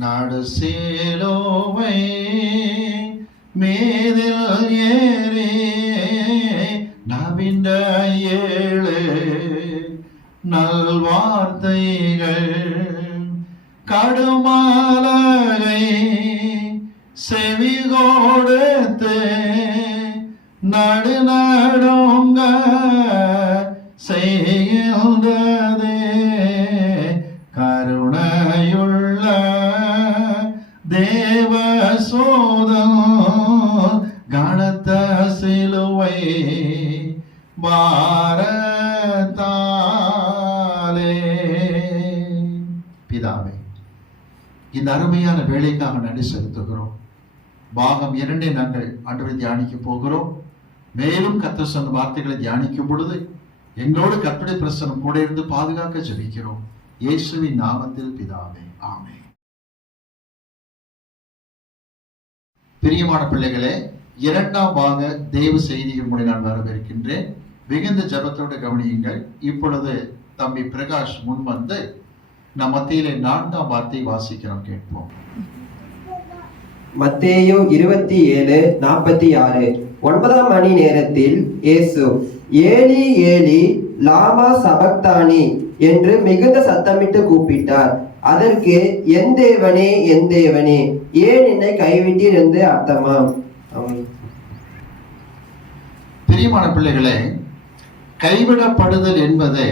நாடு சிலுவை மீதில் ஏறி நவின்ற ஏழு நல்வார்த்தைகள் கடுமாலகை செவி கொடுத்து நடுநடுங்க செய்கின்றதே. கருணையுள்ள தேவசோதம் கனத்த சிலுவை பாரத்தாலே. பிதாவே, இந்த அருமையான வேலைக்காக நன்றி செலுத்துகிறோம். பாகம் 2 நாங்கள் ஆண்டவரை தியானிக்க போகிறோம். மேலும் கர்த்தர் சொன்ன வார்த்தைகளை தியானிக்கும் பொழுது எங்களோடு கர்த்தருடைய பிரசன்னம் கூட இருந்து பாதுகாக்க ஜெபிக்கிறோம். இயேசுவின் நாமத்தில் பிதாவே, ஆமென். பிரியமான பிள்ளைகளே, 2ஆம் பாக தேவ செய்திகள் மூலம் நான் வரவேற்கின்றேன். மிகுந்த ஜபத்தோடு கவனியுங்கள். இப்பொழுது தம்பி பிரகாஷ் முன் வந்து நம் மத்தியிலே 4ஆம் வார்த்தை வாசிக்கிறோம், கேட்போம். மத்தேயு 27:46. 9ஆம் மணி நேரத்தில் இயேசு ஏலி ஏலி லாமா சபக்தானி என்று மிகுந்த சத்தமிட்டு கூப்பிட்டார். அதற்கு என் தேவனே என் தேவனே ஏன் என்னை கைவிட்டீர் என்று அர்த்தமாம். பிரியமான பிள்ளைகளே, கைவிடப்படுதல் என்பது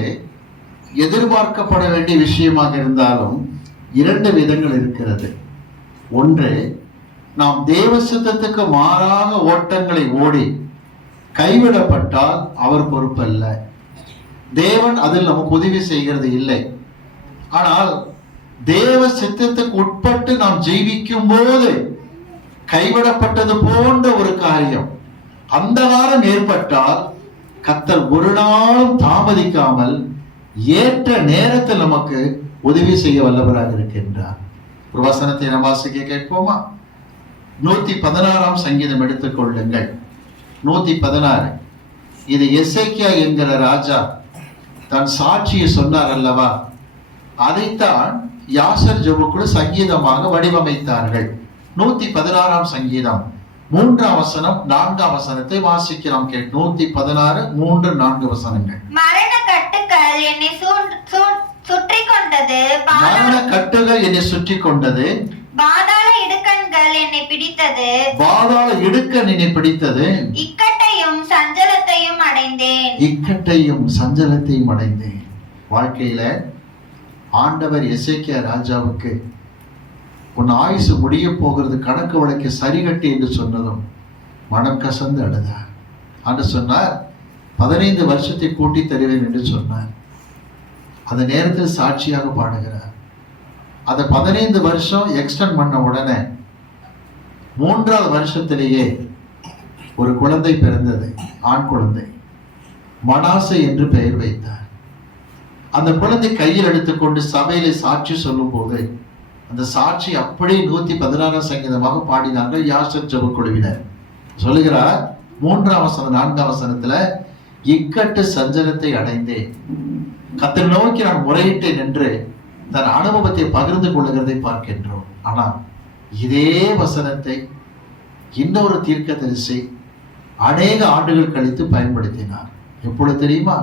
எதிர்பார்க்கப்பட வேண்டிய விஷயமாக இருந்தாலும் 2 விதங்கள் இருக்கிறது. ஒன்று, நாம் தேவ சித்தத்துக்கு மாறாக ஓட்டங்களை ஓடி கைவிடப்பட்டால் அவர் பொறுப்பல்ல. தேவன் அதில் நமக்கு உதவி செய்கிறது இல்லை. ஆனால் தேவ சித்தத்துக்கு உட்பட்டு நாம் ஜீவிக்கும் போது கைவிடப்பட்டது போன்ற ஒரு காரியம் அந்த காலம் ஏற்பட்டால் கர்த்தர் ஒரு நாளும் தாமதிக்காமல் ஏற்ற நேரத்தில் நமக்கு உதவி செய்ய வல்லவராக இருக்கின்றார். ஒரு வசனத்தை நாம் வாசிக்க கேட்போமா? 116ஆம் சங்கீதம் எடுத்துக்கொள்ளுங்கள். 116. இது எசேக்கியா என்கிற ராஜா தன் சாட்சியை சொன்னார் அல்லவா, அதைத்தான் யாசர் ஜெபக்குழு சங்கீதமாக வடிவமைத்தார்கள். 116ஆம் சங்கீதம் 3ஆம் வசனம் 4ஆம் வசனத்தை வாசிக்கிறோம். 116 3 4 வசனங்கள். மரண கட்டுகள் என்னை சுற்றி கொண்டது, மரண கட்டுகள் என்னை சுற்றி கொண்டது, பாதாள இடுக்கண்கள் என்னை பிடித்தது, பாதாள இடுக்கண் என்னை பிடித்தது, இக்கட்டையும் சஞ்சலத்தையும் அடைந்தேன், இக்கட்டையும் சஞ்சலத்தையும் அடைந்தேன். வாழ்க்கையில ஆண்டவர் எசேக்கியா ராஜாவுக்கு உன் ஆயுசு முடிய போகிறது, கணக்கு வழக்கு சரி கட்டி என்று சொன்னதும் மனம் கசந்து அழுதார். ஆண்டு சொன்னார், 15 வருஷத்தை கூட்டி தருவேன் என்று சொன்னார். அந்த நேரத்தில் சாட்சியாக பாடுகிறார். அதை 15 வருஷம் எக்ஸ்டெண்ட் பண்ண உடனே 3ஆவது வருஷத்திலேயே ஒரு குழந்தை பிறந்தது, ஆண் குழந்தை. மனாசே என்று பெயர் வைத்தார். அந்த குழந்தை கையில் எடுத்துக்கொண்டு சபையிலே சாட்சி சொல்லும் போது அந்த சாட்சி அப்படியே 116ஆம் சங்கீதமாக பாடினார்கள் யாசர் ஜெபக்குழுவினர். சொல்லுகிறார் 3ஆம் வசனம் 4ஆம் வசனத்துல, இக்கட்டு சஞ்சலத்தை அடைந்தேன், கர்த்தரை நோக்கி நான் முறையிட்டேன் என்று தன் அனுபவத்தை பகிர்ந்து கொள்ளுகிறதை பார்க்கின்றோம். ஆனால் இதே வசனத்தை இன்னொரு தீர்க்கதரிசி அநேக ஆண்டுகள் கழித்து பயன்படுத்தினார். எப்பொழுது தெரியுமா?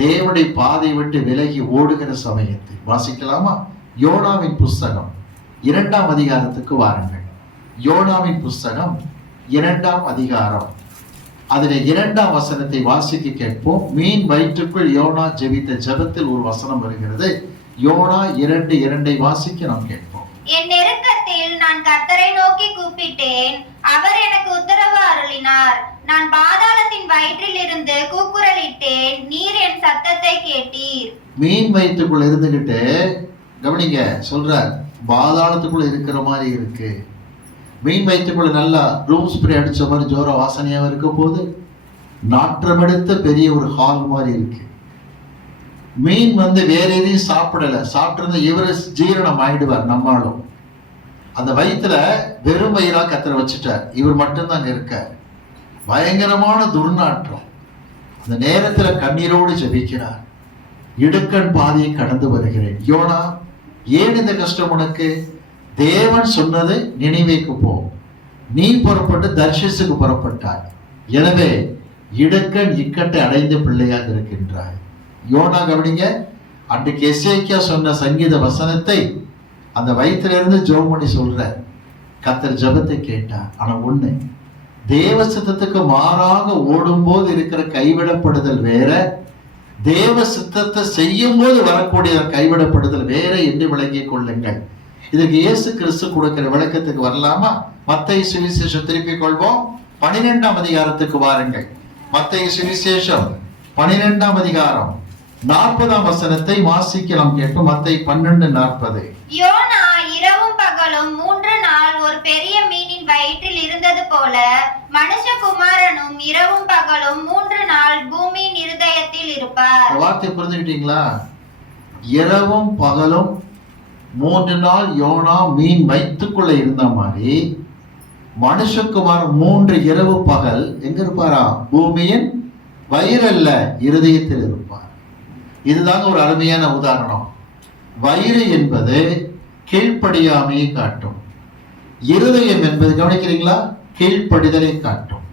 தேவனுடைய பாதை விட்டு விலகி ஓடுகிற சமயத்தை. வாசிக்கலாமா? யோனாவின் புஸ்தகம் 2ஆம் அதிகாரத்துக்கு வாருங்கள். யோனாவின் புஸ்தகம் 2ஆம் அதிகாரம், அதில் 2ஆம் வசனத்தை வாசிக்க கேட்போம். மீன் வயிற்றுக்குள் யோனா ஜெபித்த ஜெபத்தில் ஒரு வசனம் வருகிறது. யோனா 2:2 வாசிக்க நாம் கேட்போம். என் நெருக்கத்தில் நான் கர்த்தரை நோக்கி கூப்பிட்டேன், அவர் எனக்கு உத்தரவு அருளினார். நான் பாதாளத்தின் வயிற்றில் இருந்து கூக்குரலிட்டேன், நீர் என் சத்தத்தை கேட்டீர். மீன் வயிற்றுக்குள்ள இருந்துகிட்டு கவனிங்க, சொல்றார் பாதாளத்துக்குள்ள இருக்கிற மாதிரி இருக்கு. மீன் வயிற்றுக்குள்ள நல்லா ரூம் ஸ்ப்ரே அடிச்ச மாதிரி ஜோர வாசனையாக இருக்க போது நாற்றமெடுத்த பெரிய ஒரு ஹால் மாதிரி இருக்கு. மீன் வேற எதையும் சாப்பிடல, சாப்பிட்டு இவரு ஜீரணம் ஆயிடுவார். நம்மளும் அந்த வயிற்றுல வெறும் வயிறா கர்த்தர் வச்சுட்டார். இவர் மட்டும்தான் அங்க இருக்கார். பயங்கரமான துர்நாற்றம். அந்த நேரத்துல கண்ணீரோடு ஜெபிக்கிறார். இடுக்கண் பாதையை கடந்து வருகிறேன். யோனா, ஏன் இந்த கஷ்டம் உனக்கு? தேவன் சொன்னது நினைவேக்கு போ, நீ புறப்பட்டு தர்ஷிசுக்கு புறப்பட்டாய், எனவே இடுக்கண் இக்கட்டை அடைந்த பிள்ளையாக இருக்கின்றாய். யோனா கவனிங்க, அன்றைக்கு எசேக்கியா சொன்ன சங்கீத வசனத்தை அந்த வயிற்றிலிருந்து ஜெபம் பண்ணி சொல்ற. கர்த்தர் ஜெபத்தை கேட்டார். ஆனா ஒண்ணு, தேவ சித்தத்துக்கு மாறாக ஓடும்போது இருக்கிற கைவிடப்படுதல் வேற, தேவ சித்தத்தை செய்யும் போது வரக்கூடிய கைவிடப்படுதல் வேற என்று விளங்கிக் கொள்ளுங்கள். இதுக்கு இயேசு கிறிஸ்து கொடுக்கிற விளக்கத்துக்கு வரலாமா? மத்தேயு சுவிசேஷம் திருப்பிக் கொள்வோம், 12ஆம் அதிகாரத்துக்கு வாருங்கள். மத்தேயு சுவிசேஷம் 12ஆம் அதிகாரம் 40ஆம் வசனத்தை வாசிக்கலாம் கேட்போம். மத்தேயு 12:40. யோனா இரவும் பகலும் 3 நாள் ஒரு பெரிய மீனின் வயிற்றில் இருந்தது போல மனுஷகுமாரனும் இரவும் பகலும் 3 நாள் பூமியின் இருதயத்தில் இருப்பார். வார்த்தை புரிஞ்சுக்கிட்டீங்களா? இரவும் பகலும் 3 நாள் யோனா மீன் வயிற்றுக்குள்ள இருந்த மாதிரி மனுஷகுமார் 3 இரவு பகல் எங்க இருப்பாரா? பூமியின் வயிறல்ல, இருதயத்தில் இருப்பார். இதுதாங்க ஒரு அருமையான உதாரணம். வயிறு என்பது கீழ்ப்படியாமையை காட்டும், இருதயம் என்பது கவனிக்கிறீங்களா, கீழ்ப்படிதலை காட்டும்.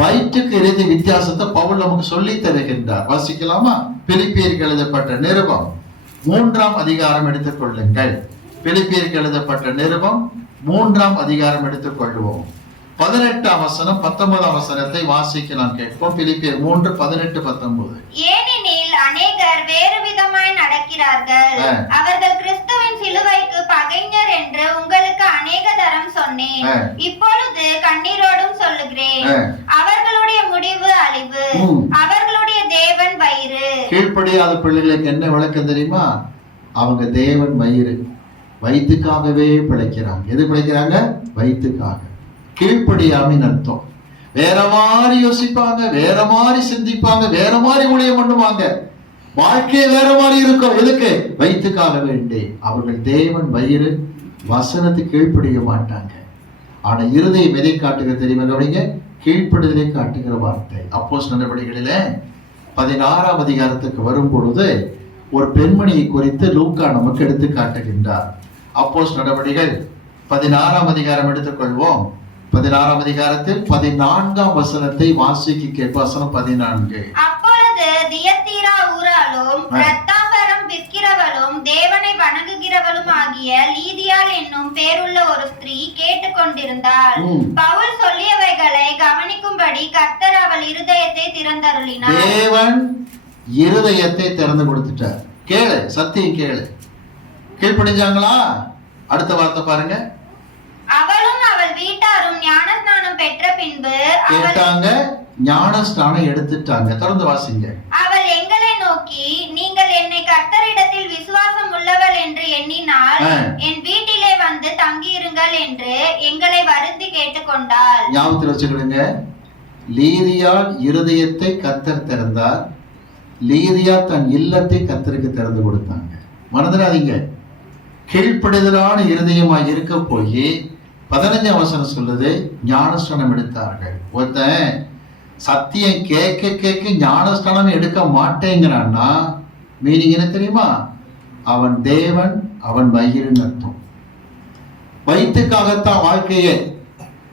வயிற்றுக்கு இறுதி வித்தியாசத்தை பவுல் நமக்கு சொல்லி தருகின்றார். வாசிக்கலாமா? பிலிப்பியருக்கு எழுதப்பட்ட நிருபம் 3ஆம் அதிகாரம் எடுத்துக் கொள்ளுங்கள். பிலிப்பியருக்கு எழுதப்பட்ட நிருபம் 3ஆம் அதிகாரம் எடுத்துக் கொள்வோம். 18ஆம் வசனம் 19ஆம் வசனத்தை வாசிக்க நாம் கேட்போம். பிலிப்பியர் 3:18-19. ஏனெனில் அநேகர் வேறு விதமாய் நடக்கிறார்கள், அவர்கள் கிறிஸ்துவின் சிலுவைக்கு பகைஞர் என்று உங்களுக்கு அநேக தரம் சொன்னேன், இப்பொழுது கண்ணீரோடும் சொல்லுகிறேன், அவர்களுடைய முடிவு அழிவு, அவர்களுடைய தேவன் வயிறு. கீழ்ப்படியாத பிள்ளைகளுக்கு என்ன விளக்கம் தெரியுமா? அவங்க தேவன் வயிறு, வயிற்றுக்காகவே பிழைக்கிறாங்க. எது பிழைக்கிறாங்க? வயிற்றுக்காக. கீழ்ப்படியாமின் அர்த்தம் வேற மாதிரி யோசிப்பாங்க, வேற மாதிரி சிந்திப்பாங்க, வேற மாதிரி ஊழியம் பண்ணுவாங்க, வாழ்க்கையே வேற மாதிரி இருக்கும். எதுக்கு? வயிற்றுக்காக வேண்டி. அவர்கள் தேவன் வயிறு, வசனத்துக்கு கீழ்ப்படிய மாட்டாங்க. ஆனா இருதயம் எதை காட்டுகிற தெரியுமா? கவனிங்க, கீழ்ப்படுதலை காட்டுகிற வார்த்தை. அப்போஸ்தலர் நடவடிக்கைகளிலே 16ஆம் அதிகாரத்துக்கு வரும் பொழுது ஒரு பெண்மணியை குறித்து லூக்கா நமக்கு எடுத்து காட்டுகின்றார். அப்போஸ்தலர் நடவடிக்கைகள் 16ஆம் அதிகாரம் எடுத்துக்கொள்வோம். 16ஆம் அதிகாரத்தில் 14ஆம் வசனத்தை வாசிக்க கேட்ப. வசனம் 14. அப்பொழுது தியத்தீரா ஊராலும் இரத்தாம்பரம் விற்கிறவளும் தேவனை வணங்குகிறவளும் ஆகிய லீதியாள் என்னும் பேருள்ள ஒரு ஸ்திரீ கேட்டுக்கொண்டிருந்தாள். பவுல் சொல்லியவைகளை கவனிக்கும்படி கர்த்தர் அவள் இருதயத்தை திறந்தருளினார். தேவன் இருதயத்தை திறந்து கொடுத்துட்டார். கேளு, சத்தியம் கேளு. கீழ்ப்படிஞ்சாங்களா? அடுத்த வார்த்தை பாருங்க. அவளும் அவள் வீட்டாரும் ஞானஸ்நானம் பெற்ற பின்பு கேட்டாங்க, ஞானஸ்நானம் எடுத்துட்டாங்க. தொடர்ந்து வாசிங்க. அவள் எங்களை நோக்கி, நீங்கள் என்னை கர்த்தரிடத்தில் விசுவாசம் உள்ளவள் என்று எண்ணினால் என் வீட்டிலே வந்து தங்கியிருங்கள் என்று எங்களை வருந்தி கேட்டுக்கொண்டாள். ஞாபகத்தில் வச்சுக்கிடுங்க, லீதியாள் இருதயத்தை கர்த்தர் திறந்தார், லீதியா தன் இல்லத்தை கர்த்தருக்கு திறந்து கொடுத்தாங்க. மறந்துடாதீங்க, கீழ்ப்படிதலான இருதயமாய் இருக்க போய் 15ஆம் வசனம் சொல்லுது, ஞானஸ்நானம் எடுத்தார்கள். ஒருத்தன் சத்தியம் கேட்க கேட்க ஞானஸ்நானம் எடுக்க மாட்டேங்கிறான்னா மீனிங் என்ன தெரியுமா? அவன் தேவன், அவன் வயிறுன்னு அர்த்தம். வயிற்றுக்காகத்தான் வாழ்க்கையை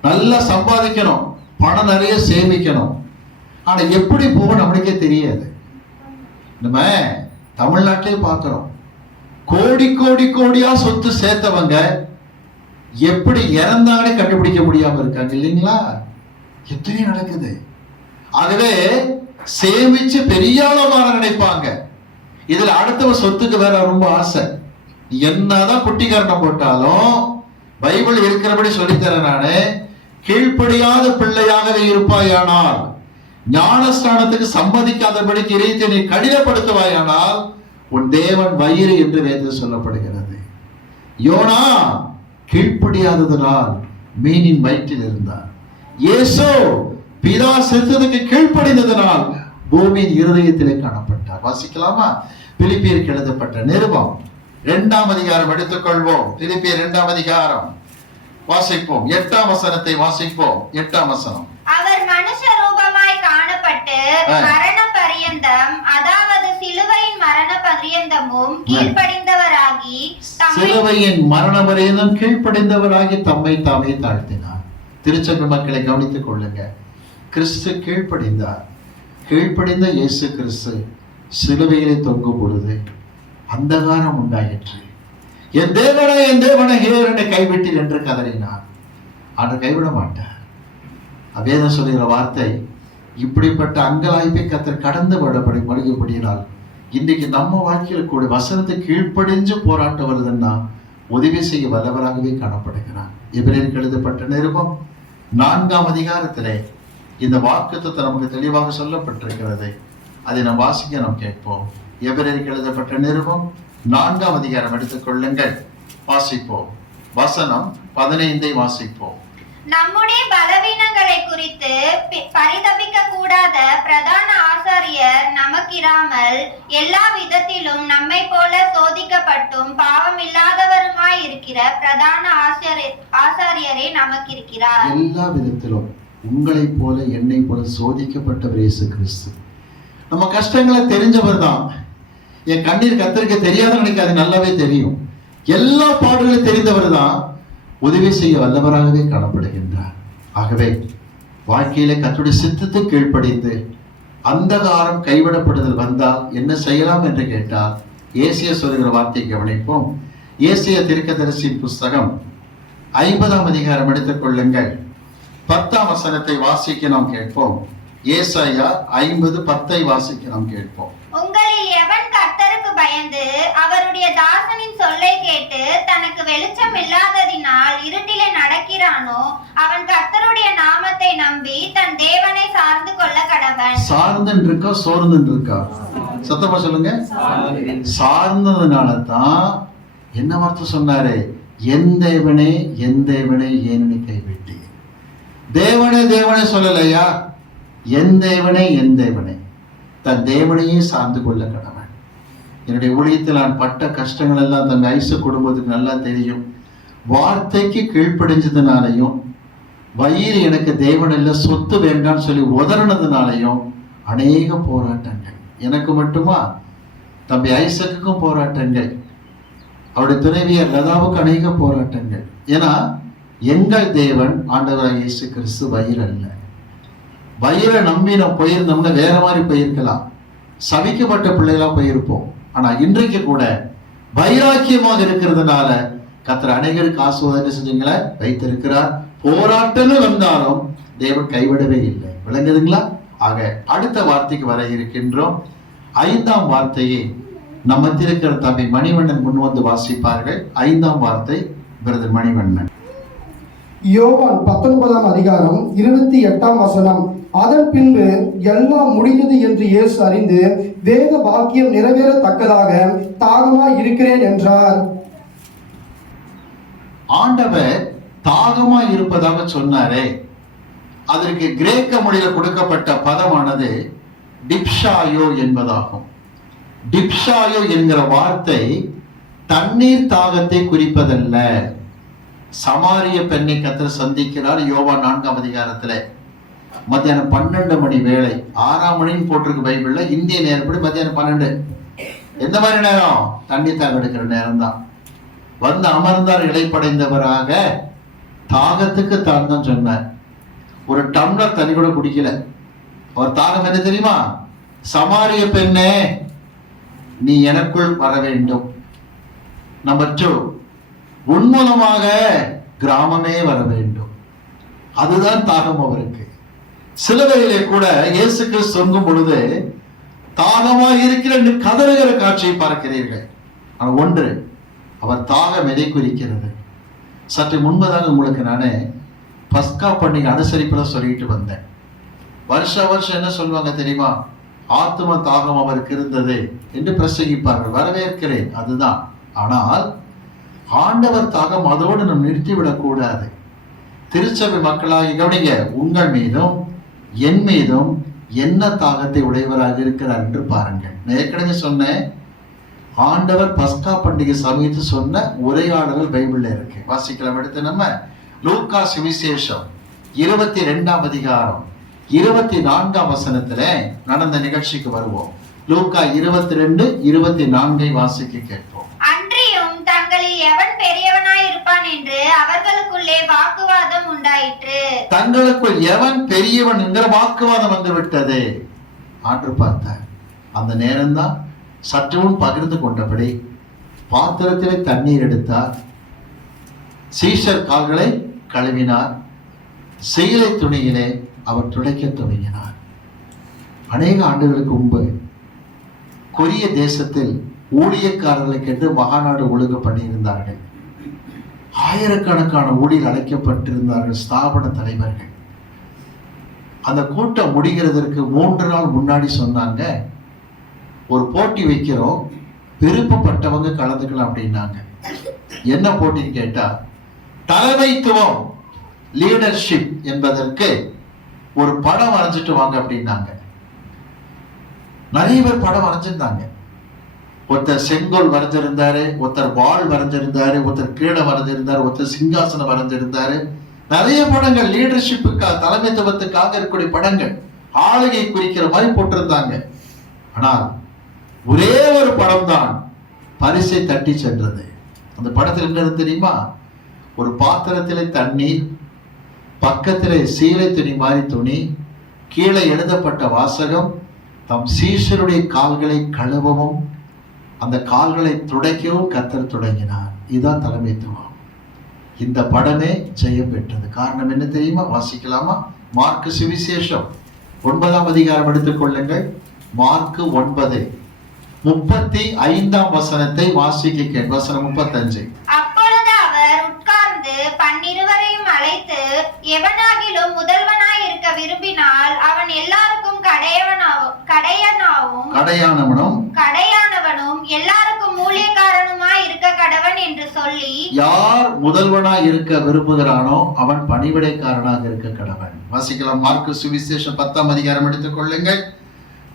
நல்லா சம்பாதிக்கணும், பணம் நிறைய சேமிக்கணும். ஆனா எப்படி போகணும் நம்மளுக்கே தெரியாது. நம்ம தமிழ்நாட்டிலே பார்க்கிறோம், கோடி கோடி கோடியா சொத்து சேர்த்தவங்க எப்படி இறந்தாங்கன்னு கண்டுபிடிக்க முடியாம இருக்காங்க இல்லைங்களா? எத்தனை நடக்குது. ஆகவே சேமிச்சு பெரிய அளவான நினைப்பாங்க. இதுல அடுத்தவ சொத்துக்கு வேற ரொம்ப ஆசை. என்னதான் குட்டிக்காரணம் போட்டாலும் பைபிள் இருக்கிறபடி சொல்லித்தரேன் நானு. கீழ்ப்படியாத பிள்ளையாகவே இருப்பாயானால், ஞானஸ்தானத்துக்கு சம்மதிக்காதபடிக்கு இறைத்தனை கடினப்படுத்துவாயானால் உன் தேவன் வயிறு என்று வேதத்தில் சொல்லப்படுகிறது. யோனா கீழ்ப்படியாததனால் மீனின் வயிற்றில் இருந்தார். இயேசு பிதா செத்ததுக்கு கீழ்ப்படிந்ததனால் பூமியின் இருதயத்திலே காணப்பட்டார். வாசிக்கலாமா? பிலிப்பியருக்கு எழுதப்பட்ட நிருபம் 2ஆம் அதிகாரம் எடுத்துக்கொள்வோம். பிலிப்பியர் 2ஆம் அதிகாரம் வாசிப்போம். 8ஆம் வசனத்தை வாசிப்போம். 8ஆம் வசனம். அவர் மனுஷ ரூபமாய் காணப்பட்டு மரண பரியந்தம், அதாவது சிலுவையின் மரண பரியந்தமும் கீழ்ப்படிந்தவராகி சிலுவையின் மரணம் வரையிலும் கீழ்ப்படிந்தவராகி தம்மை தாமே தாழ்த்தினார். திருச்சபை மக்களை கவனித்துக் கொள்ளுங்க. கிறிஸ்து கீழ்ப்படிந்தார். கீழ்ப்படிந்த இயேசு கிறிஸ்து சிலுவையிலே தொங்கும் பொழுது அந்தகாரம் உண்டாயிற்று. என் தேவனை என்னை கைவிட்டீர் என்று கதறினார். ஆண்டவர் கைவிட மாட்டார். வேதம் சொல்லுகிற வார்த்தை, இப்படிப்பட்ட அங்கலாய்ப்பை கர்த்தர் கடந்து விடப்படி மறுபடியினால் இன்றைக்கு நம்ம வாழ்க்கையில் கூட வசனத்தை கீழ்ப்படிஞ்சு போராட்டம் வருதுன்னா உதவி செய்ய வல்லவராகவே காணப்படுகிறார். எபிரேயருக்கு எழுதப்பட்ட நிருபம் 4ஆம் அதிகாரத்திலே இந்த வாக்குத்தத்தம் நமக்கு தெளிவாக சொல்லப்பட்டிருக்கிறது. அதை நாம் வாசிக்க நாம் கேட்போம். எபிரேயருக்கு எழுதப்பட்ட நிருபம் 4ஆம் அதிகாரம் எடுத்துக்கொள்ளுங்கள், வாசிப்போம். வசனம் 15 வாசிப்போம். நம்முடைய பலவீனங்களை குறித்து பரிதபிக்க கூடாத பிரதான ஆசாரியர் நமக்கிராமல் எல்லா விதத்திலும் நம்மை போல சோதிக்கப்பட்டும் பாவம் இல்லாதவருமாய் இருக்கிற பிரதான ஆசாரியரே நமக்கிருக்கிறார். எல்லா விதத்திலும் உங்களைப் போல என்னை போல சோதிக்கப்பட்டவர் இயேசு கிறிஸ்து. நம்ம கஷ்டங்களை தெரிஞ்சவர் தான். என் கண்ணீர் கர்த்தருக்கு தெரியாத எனக்கு அது நல்லாவே தெரியும். எல்லா பாடுகளையும் தெரிந்தவர் தான். உதவி செய்ய வல்லவராகவே காணப்படுகின்றார். ஆகவே வாழ்க்கையில கர்த்தருடைய சித்தத்தை கீழ்ப்படிந்து அந்தகாரம் கைவிடப்படுதல் வந்தால் என்ன செய்யலாம் என்று கேட்டால் ஏசியா சொல்கிற வார்த்தையை கவனிப்போம். ஏசியா தீர்க்கதரிசியின் புஸ்தகம் 50ஆம் அதிகாரம் எடுத்துக் கொள்ளுங்கள். 10ஆம் வசனத்தை வாசிக்க நாம் கேட்போம். ஏசாயா 50:10 வாசிக்க நாம் கேட்போம். உங்களில் எவன் கர்த்தருக்கு பயந்து அவருடைய தாசனின் சொல்லை கேட்டு தனக்கு வெளிச்சம் இல்லாததினால் இருட்டிலே நடக்கிறானோ அவன் கர்த்தருடைய நாமத்தை நம்பி தன் தேவனை சார்ந்து கொள்ள கடவன். சார்ந்துன்னு இருக்கா சோர்ந்துன்னு இருக்கா? சத்தமா சொல்லுங்க. சார்ந்ததுனால தான் என்ன வார்த்தை சொன்னாரு? என் தேவனே ஏன் என்னை கைவிட்டி. தேவனே சொல்லலையா? என் தேவனே தன் தேவனையே சார்ந்து கொள்ள கடவன். என்னுடைய ஊழியத்தில் நான் பட்ட கஷ்டங்கள் எல்லாம் தன் ஐசு குடும்பத்துக்கு நல்லா தெரியும். வார்த்தைக்கு கீழ்ப்படிஞ்சதுனாலையும் வயிறு எனக்கு தேவன் இல்லை சொத்து வேண்டாம்னு சொல்லி உதறினதுனாலையும் அநேக போராட்டங்கள். எனக்கு மட்டுமா, தம்பி ஐசக்குக்கும் போராட்டங்கள், அவருடைய துணைவியர் லதாவுக்கு அநேக போராட்டங்கள். ஏன்னா எங்கள் தேவன் ஆண்டவராக இயேசு கிறிஸ்து வயிறு அல்ல. வயிறை நம்பி நம்ம போயிருந்தோம்னா வேற மாதிரி போயிருக்கலாம், சபிக்கப்பட்ட பிள்ளைகளா போயிருப்போம். ஆனா இன்றைக்கு கூட வைராக்கியமாக இருக்கிறதுனால கர்த்தர் அநேகருக்கு ஆசீர்வாதம் செஞ்சீங்கள வைத்திருக்கிறார். போராட்டங்கள் வந்தாலும் தேவன் கைவிடவே இல்லை. விளங்குதுங்களா? ஆக அடுத்த வார்த்தைக்கு வர இருக்கின்றோம். 5ஆம் வார்த்தையை நம்ம இருக்கிற தம்பி மணிவண்ணன் முன் வந்து வாசிப்பார்கள். 5ஆம் வார்த்தை பிரதர் மணிவண்ணன். யோவான் 19ஆம் அதிகாரம் 28ஆம் வசனம். அதன் பின்பு எல்லாம் முடிந்தது என்று இயேசு அறிந்து வேத வாக்கியம் நிறைவேறத்தக்கதாக தாகமாய் இருக்கிறேன் என்றார். ஆண்டவர் தாகமாய் இருப்பதாக சொன்னாரே, அதற்கு கிரேக்க மொழியில் கொடுக்கப்பட்ட பதமானது டிப்ஷாயோ என்பதாகும். டிப்ஷாயோ என்கிற வார்த்தை தண்ணீர் தாகத்தை குறிப்பதல்ல. சமாரிய பெண்ணை கர்த்தர் சந்திக்கிறார் யோவான் 4ஆம் அதிகாரத்துல. மத்தியானம் 12 மணி வேளை, 6ஆம் மணின்னு போட்டிருக்கு பைபிள்ல. இந்திய நேரப்படி மத்தியானம் 12. எந்த மாதிரி நேரம்? தண்ணி தாகம் எடுக்கிற நேரம் தான். வந்து அமர்ந்தார் இடைப்படைந்தவராக. தாகத்துக்கு தான் தான் சொன்னார். ஒரு டம்ளர் தண்ணி கூட குடிக்கல. அவர் தாகம் என்ன தெரியுமா? சமாரிய பெண்ணே, நீ எனக்குள் வர வேண்டும். நம்பர் 2, உன்மூலமாக கிராமமே வர வேண்டும். அதுதான் தாகம் அவருக்கு. சிலுவையிலே கூட இயேசு கிறிஸ்து தொங்கும் பொழுது தாகமாக இருக்கிற கதறுகிற காட்சியை பார்க்கிறீர்கள். ஆனால் ஒன்று, அவர் தாகம் எதை குறிக்கிறது? சற்று முன்பதாக உங்களுக்கு நானே பஸ்கா பண்டிகை அனுசரிப்பதை சொல்லிட்டு வந்தேன். வருஷம் என்ன சொல்லுவாங்க தெரியுமா? ஆத்ம தாகம் அவருக்கு இருந்தது என்று பிரசங்கிப்பார்கள். வரவேற்கிறேன், அதுதான். ஆனால் ஆண்டவர் தாகம் அதோடு நாம் நிறுத்திவிடக் கூடாது. திருச்சபை மக்களாகி கவனிங்க, உங்கள் மீதும் என் மீதும் என்ன தாகத்தை உடையவராக இருக்கிறார் என்று பாருங்கள். நான் ஏற்கனவே சொன்னேன், ஆண்டவர் பஸ்கா பண்டிகை சமயத்து சொன்ன உரையாடல்கள் பைபிள்ல இருக்கு. வாசிக்கலாம். எடுத்து நம்ம லூக்கா சுவிசேஷம் 22ஆம் அதிகாரம் 24ஆம் வசனத்துல நடந்த நிகழ்ச்சிக்கு வருவோம். லூக்கா 22:24 வாசிக்க கேட்போம். அன்றியும் தங்களில் எவன் பெரியவனாய் இருப்பான் என்று அவர்களுக்குள்ளே வாக்குவாதம் உண்டாயிற்று. தங்களுக்குள் எவன் பெரியவன் என்கிற வாக்குவாதம் வந்து விட்டது. ஆண்டு பார்த்தார். அந்த நேரம்தான் சற்றுமுன் பகிர்ந்து கொண்டபடி பாத்திரத்திலே தண்ணீர் எடுத்தார், சீஷர் கால்களை கழுவினார், சேலை துணியிலே அவர் துடைக்க துவங்கினார். அநேக ஆண்டுகளுக்கு முன்பு கொரிய தேசத்தில் ஊழியக்காரர்களை கண்டு மகாநாடு ஒழுங்கு பண்ணியிருந்தார்கள். ஆயிரக்கணக்கான ஊழியர் அழைக்கப்பட்டிருந்தார்கள், ஸ்தாபன தலைவர்கள். அந்த கூட்டம் முடிகிறதற்கு 3 நாள் முன்னாடி சொன்னாங்க, ஒரு போட்டி வைக்கிறோம், விருப்பப்பட்டவங்க கலந்துக்கலாம் அப்படின்னாங்க. என்ன போட்டின்னு கேட்டா, தலைமைத்துவம் லீடர்ஷிப் என்பதற்கு ஒரு படம் வரைஞ்சிட்டு வாங்க அப்படின்னாங்க. நிறைய பேர் படம் வரைஞ்சிருந்தாங்க. ஒருத்தர் செங்கோல் வரைஞ்சிருந்தாரு, ஒருத்தர் வாள் வரைஞ்சிருந்தாரு, ஒருத்தர் கிரீடம் வரைஞ்சிருந்தாரு, ஒருத்தர் சிங்காசனம் வரைஞ்சிருந்தாரு. நிறைய படங்கள் லீடர்ஷிப்புக்காக, தலைமைத்துவத்துக்காக இருக்கக்கூடிய படங்கள், ஆளுகை குறிக்கிற மாதிரி போட்டிருந்தாங்க. ஆனால் ஒரே ஒரு படம் தான் பரிசை தட்டி சென்றது. அந்த படத்தில் என்ன தெரியுமா? ஒரு பாத்திரத்திலே தண்ணீர், பக்கத்திலே சீலை துணி மாதிரி துணி, கீழே எழுதப்பட்ட வாசகம், தம் சீஷருடைய கால்களை கழுவவும் அந்த கால்களை துடைக்கவும் கர்த்தர் தொடங்கினார். இதுதான் தலைமைத்துவம். இந்த படமே ஜெயம் பெற்றது. காரணம் என்ன தெரியுமா? வாசிக்கலாமா? மார்க்கு சுவிசேஷம் 9ஆம் அதிகாரம் எடுத்துக் கொள்ளுங்கள். மார்க்கு 9:35 வசனத்தை வாசிக்க கேள். வசனம் 35. அப்பொழுது அவர் உட்கார்ந்து 12 அழைத்து, எவனாகிலும் முதல்வனாய் இருக்க விரும்பினால் அவன் எல்லாருக்கும் கடையானவனும் எல்லாருக்கும் ஊழியக்காரனுமாய் இருக்க கடவன் என்று சொல்லி, யார் முதல்வனாய் இருக்க விரும்புகிறானோ அவன் பணிவிடைக்காரனாக இருக்க கடவன். வாசிக்கலாம். மார்க்கு சுவிசேஷம் 10ஆம் அதிகாரம் எடுத்துக் கொள்ளுங்கள்.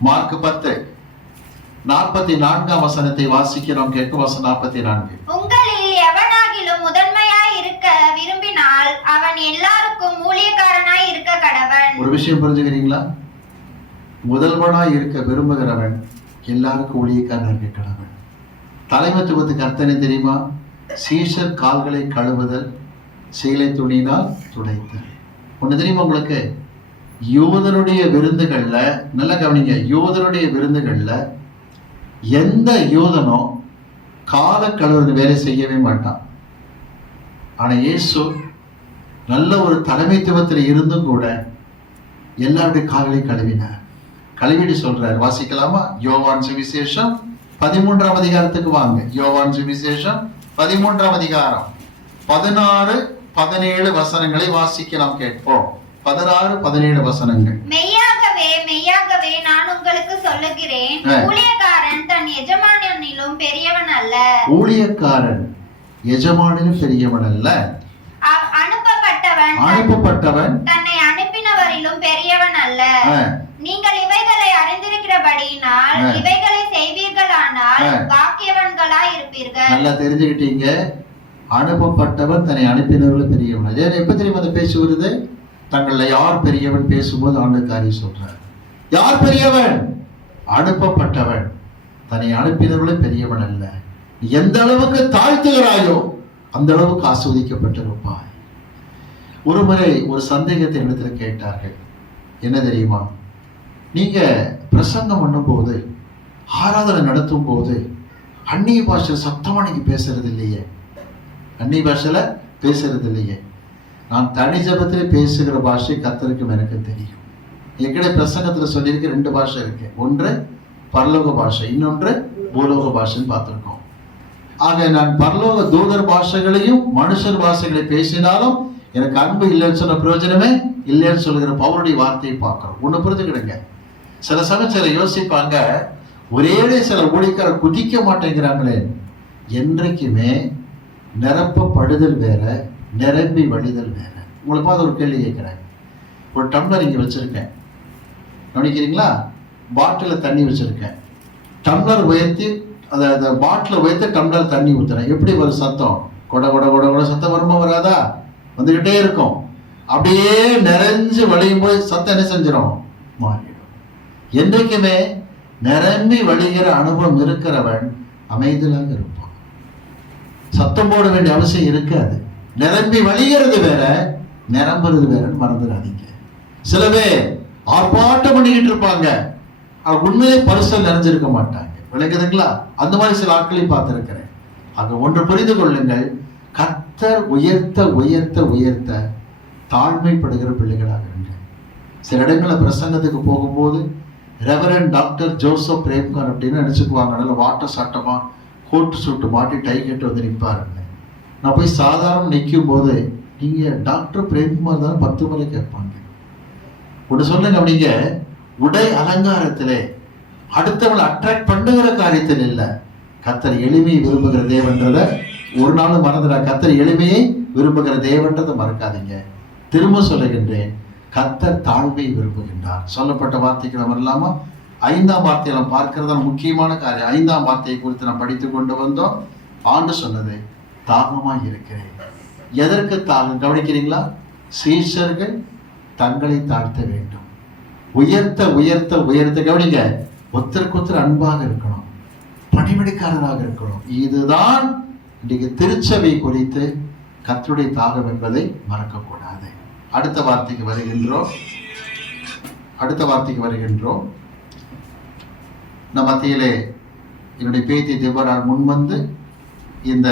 மார்க்கு 10:44 வசனத்தை வாசிக்கிறோம். கேட்கும். வசனம் 44. உங்களில் எவனாகிலும் முதன்மையாய் இருக்க விரும்பினால் அவன் எல்லாருக்கும் ஊழியக்காரனாய் இருக்க கடவன். ஒரு விஷயம் புரிஞ்சுக்கிறீங்களா? முதல்வனாய் இருக்க விரும்புகிறவன் எல்லாருக்கும் ஊழியக்காரனாக இருக்க கடவன். தலைமைத்துவத்துக்கு அர்த்தம் தெரியுமா? சீஷர் கால்களை கழுவுதல், சீலை துணியினால் துடைத்தல். ஒண்ணு தெரியுமா உங்களுக்கு? யூதருடைய விருந்துகள்ல, நல்லா கவனிங்க, யூதருடைய விருந்துகள்ல எந்த யூதனோ கால கழுவுறது வேலை செய்யவே மாட்டான். ஆனா இயேசு நல்ல ஒரு தலைமைத்துவத்தில் இருந்தும் கூட எல்லாருடைய கால்களை கழுவினார். கழுவிட்டு சொல்றார். வாசிக்கலாமா? யோவான் சுவிசேஷம் 13ஆம் அதிகாரத்துக்கு வாங்க. யோவான் சுவிசேஷம் 13ஆம் அதிகாரம் 16-17 வசனங்களை வாசிக்கலாம். கேட்போம். 16-17 வசனங்கள். மெய்யாகவே மெய்யாகவே நான் உங்களுக்கு சொல்லுகிறேன், ஊழியக்காரன் தன் எஜமானிலும் பெரியவன் அல்ல. ஊழியக்காரன் எஜமானிலும் பெரியவன் அல்ல. அனுப்பப்பட்டவன் தன்னை அனுப்பினவரிலும் பெரியவன் அல்ல. நீங்கள் இவைகளை அறிந்திருக்கிறபடியினால் இவைகளை செய்வீர்களானால் பாக்கியவான்களாய் இருப்பீர்கள். நல்லா தெரிஞ்சுக்கிட்டீங்க. அனுப்பப்பட்டவன் தன்னை அனுப்பினவர்களும் பெரியவன். எப்ப தெரியுமா அந்த பேச்சு வருது? தங்கள யார் பெரியவன் பேசும்போது ஆண்டுக்காரி சொல்றார். யார் பெரியவன்? அனுப்பப்பட்டவன். தன்னை அனுப்பினவர்களும் பெரியவன் அல்ல. எந்த அளவுக்கு தாழ்த்துகிறாயோ அந்த அளவுக்கு ஆஸ்வதிக்கப்பட்டிருப்பாய். ஒரு முறை ஒரு சந்தேகத்தை இடத்துல கேட்டார்கள். என்ன தெரியுமா? நீங்க பிரசங்கம் பண்ணும் போது, ஆராதனை நடத்தும் போது அந்நிய பாஷையில் சத்தமா நீங்க பேசுறது இல்லையே, அந்நிய பாஷையில பேசுறது இல்லையே. நான் தனி ஜபத்தில் பேசுகிற பாஷை கர்த்தருக்கும் எனக்கு தெரியும். என்கிட்ட பிரசங்கத்துல சொல்லியிருக்க 2 பாஷை இருக்கு. ஒன்று பரலோக பாஷை, இன்னொன்று பூலோக பாஷைன்னு பார்த்திருக்கோம். ஆக நான் பரலோக தூதர் பாஷைகளையும் மனுஷர் பாஷைகளை பேசினாலும் எனக்கு அன்பு இல்லைன்னு சொன்ன பிரயோஜனமே இல்லைன்னு சொல்லுகிற பவுலுடைய வார்த்தையை பார்க்கிறோம். ஒண்ணு புரிஞ்சுக்கிடுங்க. சில சமயம் யோசிப்பாங்க, ஒரே சில ஊழியக்காரர் குதிக்க மாட்டேங்கிறாங்களே. என்றைக்குமே நிரப்பப்படுதல் வேற, நிரம்பி வழிதல் வேற. உங்களுக்கு பார்த்து ஒரு கேள்வி கேட்கிறேன். ஒரு டம்ளர் இங்க வச்சிருக்கேன், கவனிக்கிறீங்களா? பாட்டில தண்ணி வச்சிருக்கேன். டம்ளர் உயர்த்தி அந்த பாட்டில உயர்த்தி டம்ளர் தண்ணி ஊத்துறேன். எப்படி வரும் சத்தம்? கொட கொட கொட கொட சத்தம் வருமா வராதா? வந்துகிட்டே இருக்கும். அப்படியே நிறைஞ்சு வழியும் போது சத்தம் என்ன செஞ்சிடும்? மாறிடும். என்றைக்குமே நிரம்பி வழிகிற அனுபவம் இருக்கிறவன் அமைதலாக இருப்பான். சத்தம் போட வேண்டிய அவசியம் இருக்காது. நிரம்பி வழிகிறது வேற, நிரம்புறது வேறன்னு மறந்துடாதீங்க. சில பேர் ஆர்ப்பாட்டம் பண்ணிக்கிட்டு இருப்பாங்க, அவங்க உண்மையிலே பரிசல் நிறைஞ்சிருக்க மாட்டாங்க. விளங்குதுங்களா? அந்த மாதிரி சில ஆட்களையும் பார்த்திருக்கிறேன். அங்க ஒன்று புரிந்து கொள்ளுங்கள், கர்த்தர் உயர்த்த உயர்த்த உயர்த்த தாழ்மைப்படுகிற பிள்ளைகளாக இருங்க. சில இடங்களில் பிரசங்கத்துக்கு போகும்போது ரெவரண்ட் டாக்டர் ஜோசப் பிரேம்கார் அப்படின்னு நினச்சிக்குவாங்க. நல்ல வாட்டர் சாட்டமா கோட்டு சூட்டு மாட்டி டை கட்டு வந்து நிற்பாருன்னு. நான் போய் சாதாரண நிற்கும் போது, நீங்கள் டாக்டர் பிரேம்குமார் தான் 10 முறை கேட்பாங்க. ஒன்று சொல்லுங்க, அப்படிங்க உடை அலங்காரத்திலே அடுத்தவங்களை அட்ராக்ட் பண்ணுகிற காரியத்தில் இல்லை. கர்த்தர் எளிமையை விரும்புகிற தேவன்றதை ஒரு நாளும் மறந்துடா. கர்த்தர் எளிமையை விரும்புகிற தேவன்றதை மறக்காதீங்க. திரும்ப சொல்லுகின்றேன், கர்த்தர் தாழ்மையை விரும்புகின்றார். சொல்லப்பட்ட வார்த்தைக்கு நம்ம வரலாமா? 5ஆம் வார்த்தையை நம்ம பார்க்கிறதான முக்கியமான காரியம். 5ஆம் வார்த்தையை குறித்து நாம் படித்து கொண்டு வந்தோம். ஆண்டு சொன்னது, தாகமாய் இருக்கிறேன். எதற்கு தாகம் கவனிக்கிறீங்களா? சீஷர்கள் தங்களை தாழ்த்த வேண்டும். உயர்த்த உயர்த்த உயர்த்த கவனிங்க, ஒருத்தருக்கு ஒருத்தர் அன்பாக இருக்கணும், பணிவிடைக்காரராக இருக்கணும். இதுதான் இன்றைக்கு திருச்சபை குறித்து கர்த்தருடைய தாகம் என்பதை மறக்கக்கூடாது. அடுத்த வார்த்தைக்கு வருகின்றோம். நம் மத்தியிலே என்னுடைய பேத்தி தேவரால் முன்வந்து இந்த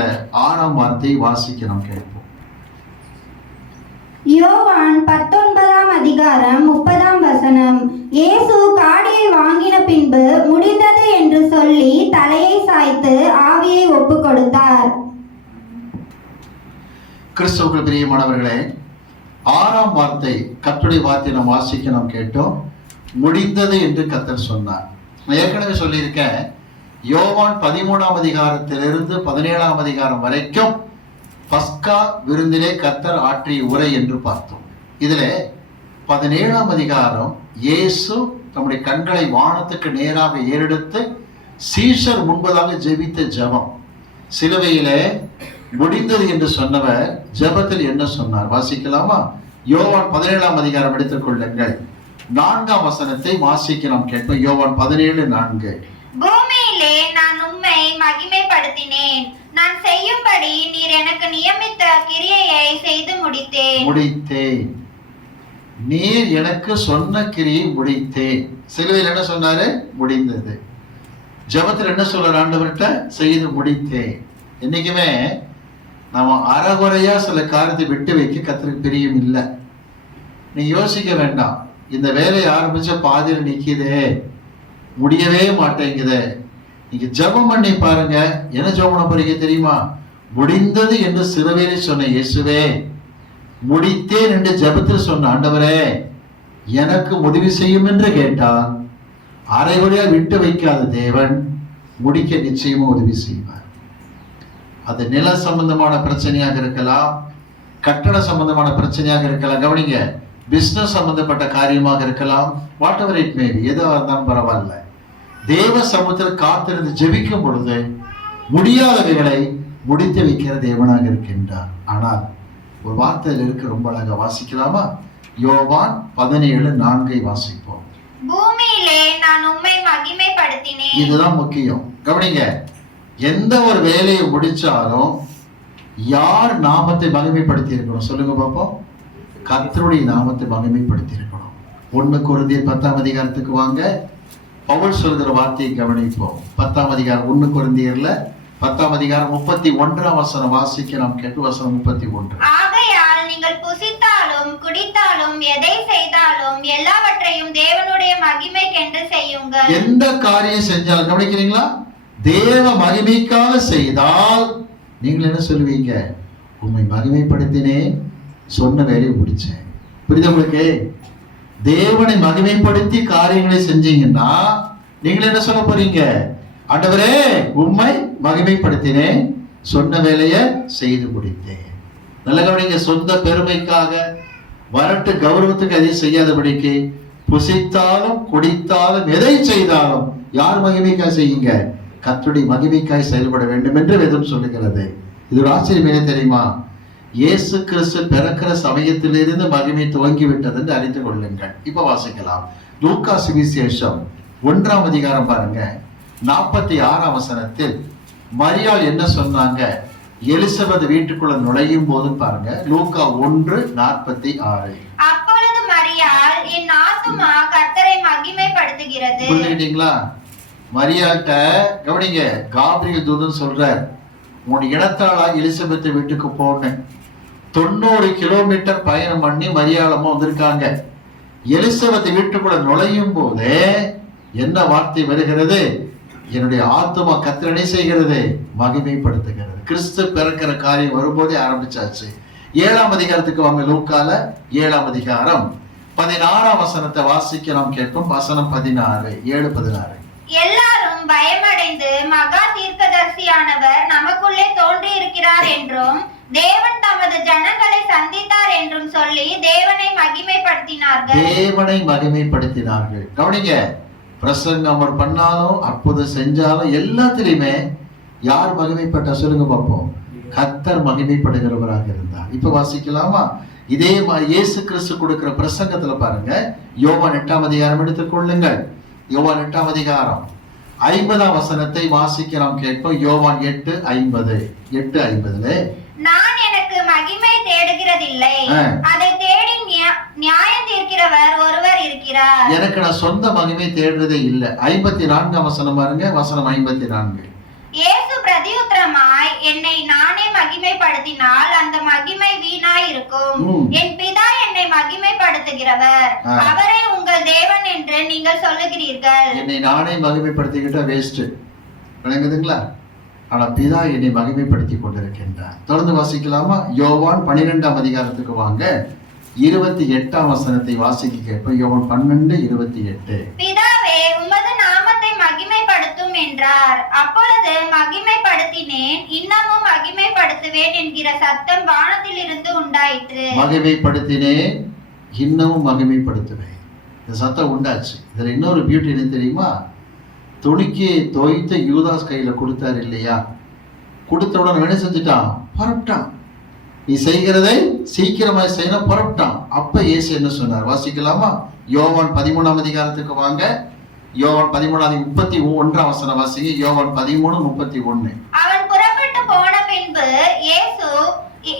6ஆம் வார்த்தையை வாசிக்க நாம் கேட்போம். யோவான் 19ஆம் அதிகாரம் 30ஆம் வசனம். இயேசு காடியை வாங்கின பின்பு முடிந்தது என்று சொல்லி தலையை சாய்த்து ஆவியை ஒப்பு கொடுத்தார். கிறிஸ்துவுக்குள் பிரியமானவர்களே, 6ஆம் வார்த்தை கர்த்தருடைய வார்த்தை நாம் வாசிக்க நாம் கேட்டோம். முடிந்தது என்று கர்த்தர் சொன்னார். நான் ஏற்கனவே சொல்லியிருக்கேன், யோவான் 13ஆம் அதிகாரத்திலிருந்து 17ஆம் அதிகாரம் வரைக்கும் பஸ்கா விருந்திலே கர்த்தர் ஆற்றிய உரை என்று பார்த்தோம். இதில் 17ஆம் அதிகாரம் இயேசு நம்முடைய கண்களை வானத்துக்கு நேராக ஏறெடுத்து சீஷர் முன்பதாக ஜெபித்த ஜெபம். சிலுவையிலே முடிந்தது என்று சொன்னவர் ஜெபத்தில் என்ன சொன்னார் வாசிக்கலாமா? யோவான் 17ஆம் அதிகாரம் எடுத்துக் கொள்ளுங்கள். 4ஆம் வசனத்தை வாசிக்க நாம் கேட்போம். யோவான் 17:4. பூமியிலே நான் உம்மை மகிமைப்படுத்தினேன். நான் செய்யும்படி நீர் எனக்கு நியமித்த கிரியையை செய்து முடித்தேன். நீர் எனக்கு சொன்ன கிரியை முடித்தேன். சிலுவையில் என்ன சொன்னாரு? முடிந்தது. ஜெபத்தில் என்ன சொல்ற? ஆண்டவர்கிட்ட செய்து முடித்தேன். என்னைக்குமே நாம அறகுறையா சில காரியத்தை விட்டு வைக்க கர்த்தருக்கு பிரியம் இல்லை. நீ யோசிக்க வேண்டாம், இந்த வேலையை ஆரம்பிச்ச பாதியில் நிக்குதே, முடியவே மாட்டேங்குது. நீங்க ஜெபம் பண்ணி பாருங்க. என்ன ஜெபம் பண்ண போறீங்க தெரியுமா? முடிந்தது என்று சிலுவையிலே சொன்ன இயேசுவே, முடித்தேன் என்று ஜெபத்தில் சொன்ன ஆண்டவரே, எனக்கு உதவி செய்யும் என்று கேட்டால் அரைகுறையா விட்டு வைக்காத தேவன் முடிக்க நிச்சயமா உதவி செய்வார். அது நில சம்பந்தமான பிரச்சனையாக இருக்கலாம், கட்டட சம்பந்தமான பிரச்சனையாக இருக்கலாம், கவனிங்க, பிசினஸ் சம்பந்தப்பட்ட காரியமாக இருக்கலாம், what ever it may be, எதுவாக இருந்தாலும் பரவாயில்ல. தேவ சமூகத்தில் காத்திருந்து ஜெபிக்கும் பொழுது முடியாதவைகளை முடித்து வைக்கிற தேவனாக இருக்கின்றார். ஆனால் ஒரு வார்த்தையில் இருக்கு, ரொம்ப அழகா வாசிக்கலாமா? யோவான் 17:4 வாசிப்போம். பூமியிலே நான் உம்மை மகிமைப்படுத்தினேன். இதுதான் முக்கியம். கவனிங்க, எந்த ஒரு வேலையை முடிச்சாலும் யார் நாமத்தை மகிமைப்படுத்தி இருக்கணும் சொல்லுங்க பாப்போம்? கர்த்தருடைய நாமத்தை மகிமைப்படுத்தி இருக்கணும். 1 கொரிந்தியர் 10ஆம் அதிகாரத்துக்கு வாங்க. பவுல் சொல்கிற வார்த்தையை கவனிப்போம். 10ஆம் அதிகாரம் 1 கொரிந்தியர்ல 10ஆம் அதிகாரம் 31ஆம் வசனம் வாசிக்க நாம் கேட்டு. வசனம் 31. ஆகையால் நீங்கள் புசித்தாலும் குடித்தாலும் எதை செய்தாலும் எல்லாவற்றையும் தேவனுடைய மகிமைக்கென்று செய்யுங்கள். எந்த காரியம் செஞ்சாலும் கவனிக்கிறீங்களா? தேவ மகிமைக்காக செய்தால் நீங்கள் என்ன சொல்லுவீங்க? உண்மை மகிமைப்படுத்தினேன், சொன்ன வேலையை முடிச்சேன். புரியுது உங்களுக்கு? தேவனை மகிமைப்படுத்தி காரியங்களை செஞ்சீங்கன்னா நீங்கள் என்ன சொல்ல போறீங்க? ஆண்டவரே, உம்மை மகிமைப்படுத்தினேன், சொன்ன வேலையை செய்து முடித்தேன். நல்ல கவனிங்க, சொந்த பெருமைக்காக வரட்டு கௌரவத்துக்கு எதை செய்யாதபடிக்கு புசித்தாலும் குடித்தாலும் எதை செய்தாலும் யார் மகிமைக்காய் செய்யுங்க? கர்த்தருடைய மகிமைக்காய் செயல்பட வேண்டும் என்று வேதம் சொல்லுகிறது. இது ஒரு ஆச்சரியம் என்ன தெரியுமா? இயேசு கிறிஸ்து பிறக்கிற சமயத்திலிருந்து மகிமை துவங்கி விட்டது என்று அறிந்து கொள்ளுங்கள். இப்ப வாசிக்கலாம். லூக்கா சுவிசேஷம் 1ஆம் அதிகாரம் பாருங்க, 46ஆம் வசனத்தில் மரியாள் என்ன சொன்னாங்க? எலிசபெத் வீட்டுக்குள்ள நுழையும் போது பாருங்க, லூக்கா 1:46. அப்பொழுது மரியாள், என் ஆத்துமா கர்த்தரை மகிமைப்படுத்துகிறது. புரிஞ்சுக்கிட்டீங்களா? மரியாள்கிட்ட கவனிங்க, காபிரியல் தூதன் சொல்றார், உன் இனத்தாளா எலிசபெத் வீட்டுக்கு போனேன். 90 கிலோமீட்டர் பயணம் பண்ணி மரியாளமா வந்திருக்காங்க. எலிசபெத் வீட்டுக்குள்ள நுழையும் போதே என்ன வார்த்தை வருகிறது? என்னுடைய ஆத்துமா கர்த்தரை செய்கிறது, மகிமைப்படுத்துகிறது. கிறிஸ்து பிறக்கிற காரியம் வரும்போதே ஆரம்பிச்சாச்சு. 7ஆம் அதிகாரத்துக்கு வாங்க, லூக்கால 7ஆம் அதிகாரம் 16ஆம் வசனத்தை வாசிக்க நாம் கேட்போம். வசனம் 16, 7:16. எல்லாரும் பயமடைந்து மகா தீர்க்கதரிசியானவர் நமக்குள்ளே தோன்றி இருக்கிறார் என்றும் தேவன் தமது ஜனங்களை சந்தித்தார் என்றும் சொல்லி தேவனை மகிமைப்படுத்தினார்கள். தேவனை மகிமைப்படுத்தினார்கள். கவனிங்க, பிரசங்கம் அவர் பண்ணாலும் அற்புதம் செஞ்சாலும் எல்லாத்திலையுமே யார் மகிமைப்பட்ட சொல்லுங்க பார்ப்போம்? கர்த்தர் மகிமைப்படுகிறவராக இருந்தார். இப்ப வாசிக்கலாமா? இதே மாதிரி இயேசு கிறிஸ்து கொடுக்கிற பிரசங்கத்துல பாருங்க, யோவான் 8ஆம் அதிகாரம் எடுத்துக்கொள்ளுங்கள். யோவான் 8ஆம் அதிகாரம் 50ஆம் வசனத்தை வாசிக்க நாம் கேட்போம். யோவான் 8:50. நான் எனக்கு மகிமை தேடுகிறதில்லை, அதை தேடி நியாயம் தீர்க்கிறவர் ஒருவர் இருக்கிறார். எனக்கு நான் சொந்த மகிமை தேடுறதே இல்லை. 54ஆம் வசனம் பாருங்க, வசனம் 54. இயேசு பிரதியுத்தரமாய், என்னை நானே மகிமைப்படுத்தினால் அந்த மகிமை வீணாய் இருக்கும். என் பிதா என்னை மகிமைப்படுத்துகிறவர், அவரே உங்கள் தேவன் என்று நீங்கள் சொல்லுகிறீர்கள். என்னை நானே மகிமைப்படுத்திக்கிட்டா வேஸ்ட், விளங்குதுங்களா? ஆனா பிதா என்னை மகிமைப்படுத்தி கொண்டிருக்கின்றார். தொடர்ந்து வாசிக்கலாமா? யோவான் 12ஆம் அதிகாரத்துக்கு வாங்க, 28ஆம் வசனத்தை வாசிக்க கேட்போம். யோவான் 12:28. பிதாவே, உமது நாமத்தை மகிமைப்படுத்தும் என்றார். அப்பொழுது மகிமைப்படுத்தினேன், இன்னமும் மகிமைப்படுத்துவேன் என்கிற சத்தம் வானத்திலிருந்து உண்டாயிற்று. மகிமைப்படுத்தினேன், இன்னமும் மகிமைப்படுத்துவேன், இந்த சத்தம் உண்டாச்சு. இதுல இன்னொரு பியூட்டி என்ன தெரியுமா? துணிக்கு தோய்த்த யூதாஸ் கையில கொடுத்தாரு இல்லையா? கொடுத்த உடனே என்ன செஞ்சுட்டான்? புறப்பட்டான். நீ செய்கிறதை சீக்கிரமாய் செய்யணும், புறப்பட்டான். அப்ப இயேசு என்ன சொன்னார்? வாசிக்கலாமா? யோவான் 13ஆம் அதிகாரத்துக்கு வாங்க. யோவான் 13:31 வசனம் வாசிங்க. யோவான் 13:31. அவன் புறப்பட்டு போன பின்பு இயேசு,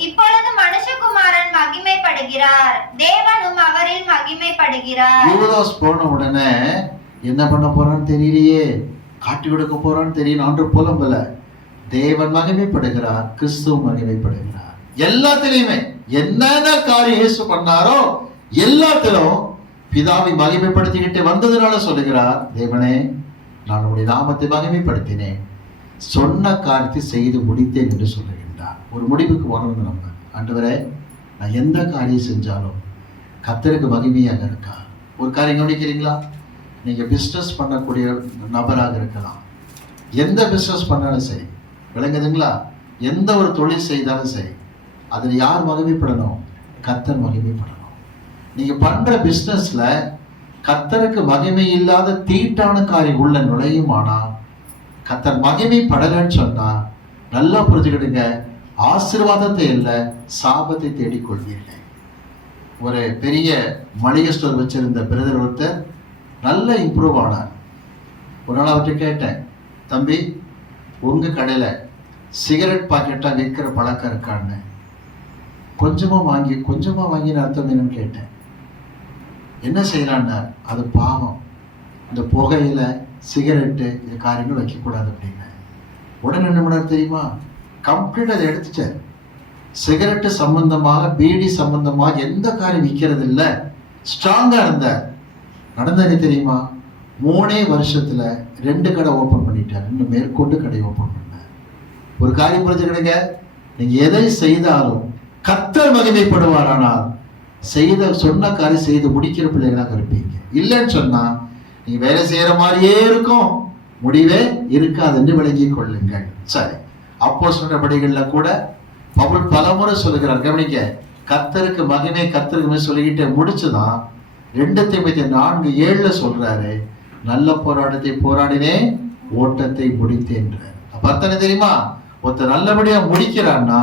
இப்பொழுது மனுஷகுமாரன் மகிமைப்படுகிறார், தேவனும் அவரில் மகிமைப்படுகிறார். யூதாஸ் போன உடனே என்ன பண்ண போறான்னு தெரியலையே, காட்டி கொடுக்க போறான்னு தெரியல. ஆண்டு புலம்பல. தேவன் மகிமைப்படுகிறார், கிறிஸ்துவ மகிமைப்படுகிறார். எல்லாத்திலையுமே என்னென்ன காரியம் இயேசு பண்ணாரோ எல்லாத்திலும் பிதாவை மகிமைப்படுத்திக்கிட்டு வந்ததுனால சொல்லுகிறார், தேவனே நான் உடைய நாமத்தை மகிமைப்படுத்தினேன், சொன்ன காரியத்தை செய்து முடித்தேன் என்று சொல்லுகின்றார். ஒரு முடிவுக்கு வரணும் நம்ம. ஆண்டவரே, நான் எந்த காரியம் செஞ்சாலும் கர்த்தருக்கு மகிமையாக இருக்கா? ஒரு காரியம் கவனிக்கிறீங்களா? நீங்க பிஸ்னஸ் பண்ணக்கூடிய நபராக இருக்கலாம், எந்த பிஸ்னஸ் பண்ணாலும் சரி, விளங்குதுங்களா? எந்த ஒரு தொழில் செய்தாலும் சரி, அதில் யார் மகிமைப்படணும்? கர்த்தர் மகிமைப்படணும். நீங்க பண்ற பிஸ்னஸ்ல கர்த்தருக்கு மகிமை இல்லாத தீட்டான காரியம் உள்ள நுழையுமானா, கர்த்தர் மகிமைப்படலன்னு சொன்னா நல்லா புரிஞ்சுக்கிடுங்க, ஆசீர்வாதத்தை இல்லை சாபத்தை தேடிக்கொள்வீர்கள். ஒரு பெரிய மளிகை ஸ்டோர் வச்சிருந்த பிரதர் ஒருத்தர் நல்ல இம்ப்ரூவ் ஆனார். ஒரு நாள் அவர்கிட்ட கேட்டேன், தம்பி உங்க கடையில சிகரெட் பாக்கெட்டா விற்கிற பழக்கம் இருக்கான்னு. கொஞ்சமா வாங்கின அர்த்தம் என்னன்னு கேட்டேன். என்ன செய்யறான்னா, அது பாவம், இந்த புகையில சிகரெட்டு இது காரியங்கள் வைக்கக்கூடாது அப்படின்னு. உடனே என்ன பண்ணார் தெரியுமா? கம்ப்ளீட் அதை எடுத்துட்டார். சிகரெட்டு சம்பந்தமாக, பீடி சம்பந்தமாக எந்த காரியம் விற்கிறது இல்லை, ஸ்ட்ராங்கா இருந்தார். நடந்தது தெரியுமா? 3 வருஷத்துல 2 கடை ஓபன் பண்ணிட்டார். இன்னும் மேற்கொண்டு கடை ஓபன் பண்ணார். ஒரு காரியம் புரிஞ்சுக்கிடுங்க, நீங்க எதை செய்தாலும் கர்த்தர் மகிமைப்படுவார். ஆனால் சொன்ன காரியம் செய்து முடிக்கிற பிள்ளைகளாக இருப்பீங்க. இல்லைன்னு சொன்னா நீங்க வேலை செய்யற மாதிரியே இருக்கும், முடிவே இருக்காது என்று விளங்கிக் கொள்ளுங்கள். சரி, அப்போஸ்தலர்களில் கூட பவுல் பலமுறை சொல்லுகிறார். கவனிக்க, கர்த்தருக்கு மகிமை சொல்லிக்கிட்டே முடிச்சுதான் 2 தீமோத்தேயு 4:7 சொல்றாரு, நல்ல போராட்டத்தை போராடினேன், ஓட்டத்தை முடித்தேன். அப்ப அர்த்தம் தெரியுமா? ஒருத்தர் நல்லபடியா முடிக்கிறான்னா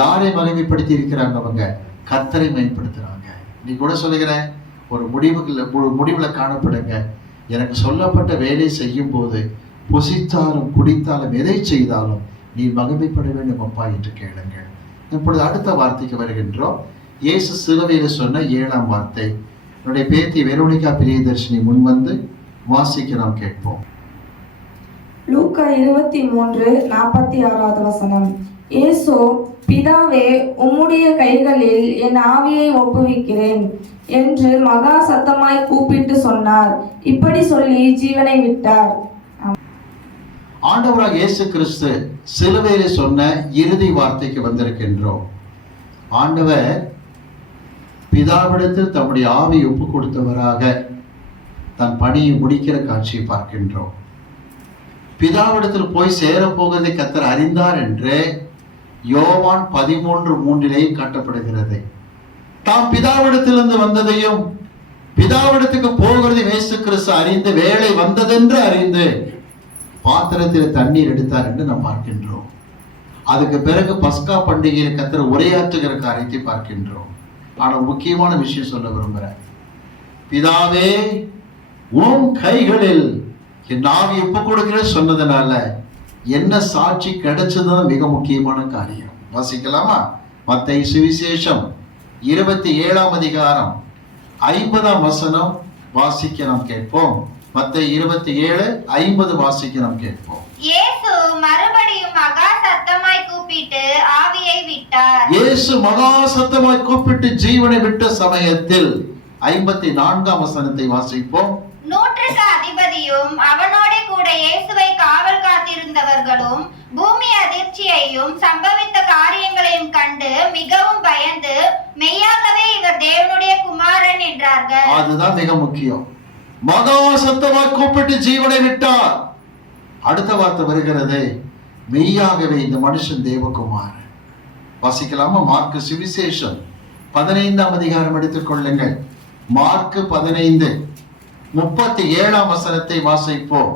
யாரை மகிமைப்படுத்தி இருக்கிறாங்க? அவங்க கர்த்தரை மேம்படுத்துறாங்க. நீ கூட சொல்லுகிறேன், ஒரு முடிவுல காணப்படுங்க. எனக்கு சொல்லப்பட்ட வேலை செய்யும் போது புசித்தாலும் குடித்தாலும் எதை செய்தாலும் நீ மகிமைப்பட வேண்டும் அப்பா என்று கேளுங்கள். இப்பொழுது அடுத்த வார்த்தைக்கு வருகின்றோம். இயேசு சிலுவையில் சொன்ன 7ஆம் வார்த்தை. என்னுடைய பேத்தி வெரோனிகா பிரியதர்ஷினி முன்வந்து வாசிக்க நாம் கேட்போம். லூக்கா 23:46 வசனம். இயேசு, பிதாவே, உம்முடைய கைகளில் என் ஆவியை ஒப்புவிக்கிறேன் என்று மகா சத்தமாய் கூப்பிட்டு சொன்னார். இப்படி சொல்லி ஜீவனை விட்டார். ஆண்டவராக இயேசு கிறிஸ்து சிலுவையில் சொன்ன இறுதி வார்த்தைக்கு வந்திருக்கின்றோம். ஆண்டவர் பிதாவிடத்தில் தம்முடைய ஆவியை ஒப்பு கொடுத்தவராக தன் பணியை முடிக்கிற காட்சியை பார்க்கின்றோம். பிதாவிடத்தில் போய் சேரப்போவதை கர்த்தர் அறிந்தார் என்று யோவான் 13:3 காட்டப்படுகிறது. தாம் பிதாவிடத்திலிருந்து வந்ததையும் பிதாவிடத்துக்கு போகிறதையும் இயேசு கிறிஸ்து அறிந்து வேலை வந்ததென்று அறிந்து பாத்திரத்தில் தண்ணீர் எடுத்தார் என்று நாம் பார்க்கின்றோம். அதுக்கு பிறகு பஸ்கா பண்டிகையில் கர்த்தர் உரையாற்றுகிற காரியத்தை பார்க்கின்றோம். ஆனால் முக்கியமான விஷயம் சொல்ல விரும்புகிறேன். பிதாவே, உன் கைகளில் என் ஆவி ஒப்பு கொடுக்கிற சொன்னதுனால என்ன சாட்சி கிடைச்சதுதான் மிக முக்கியமான காரியம். வாசிக்கலாமா? மத்தேயு சுவிசேஷம் 27ஆம் அதிகாரம் 50ஆம் வசனம் வாசிக்க நாம் கேட்போம். மத்தேயு 27:50 வாசிக்க நாம் கேட்போம். இயேசு மறுபடியும் மகா சத்தமாய் கூப்பிட்டு ஆவியை விட்டார். இயேசு மகா சத்தமாய் கூப்பிட்டு ஜீவனை விட்ட சமயத்தில் 54ஆம் வசனத்தை வாசிப்போம். 100க்கு அதிபதியும் அவனோட கூட இயேசுவை காவல் காத்திருந்தவர்களும் பூமி அதிர்ச்சியையும் சம்பவித்த காரியங்களையும் கண்டு மிகவும் பயந்து மெய்யாகவே இவர் தேவனுடைய குமாரன் என்றார்கள். அதுதான் மிக முக்கியம். மகா சத்தமாய் கூப்பிட்டு ஜீவனை விட்டார். அடுத்த வார்த்தை வருகிறது, மெய்யாகவே இந்த மனுஷன் தேவகுமாரன். வாசிக்கலாமா? மார்க்கு சுவிசேஷம் 15ஆம் அதிகாரம் எடுத்துக் கொள்ளுங்கள். மார்க்கு 15:37ஆம் வசனத்தை வாசிப்போம்.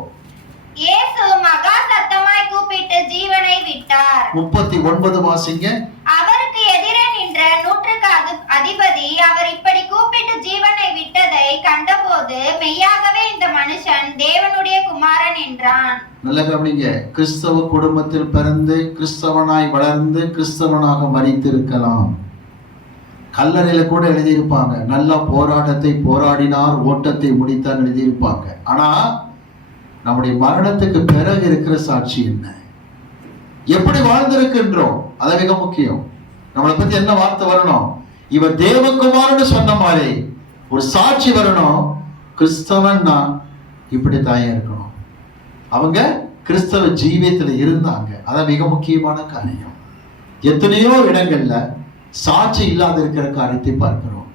இயேசு மகா சத்தமாய் கூப்பிட்டு ஜீவனை விட்டார். 39 வாசிங்க. அவருக்கு எதிரே நின்ற 100க்கு அதிபதி அவர் இப்படி கூப்பிட்டு ஜீவனை விட்டதை கண்டபோது மெய்யாகவே இந்த மனுஷன் தேவனுடைய குமாரன் என்றான். நல்ல கவனிங்க. கிறிஸ்தவ குடும்பத்தில் பிறந்து கிறிஸ்தவனாய் வளர்ந்து கிறிஸ்தவனாக மரித்திருக்கலாம். கல்லறையில கூட எழுதியிருப்பாங்க, நல்ல போராட்டத்தை போராடினார், ஓட்டத்தை முடித்தார் எழுதியிருப்பாங்க. ஆனா நம்முடைய மரணத்துக்கு பிறகு இருக்கிற சாட்சி என்ன, எப்படி வாழ்ந்திருக்கின்றோம், அது மிக முக்கியம். நம்மளை பத்தி என்ன வார்த்தை வரணும்? இவர் தேவகுமாரன்னு சொன்ன மாதிரி ஒரு சாட்சி வரணும். கிறிஸ்தவன்னா இப்படி தாயா இருக்கணும். அவங்க கிறிஸ்தவ ஜீவியத்துல இருந்தாங்க. அதான் மிக முக்கியமான காரியம். எத்தனையோ இடங்கள்ல சாட்சி இல்லாத இருக்கிற காரியத்தை பார்க்கிறோம்.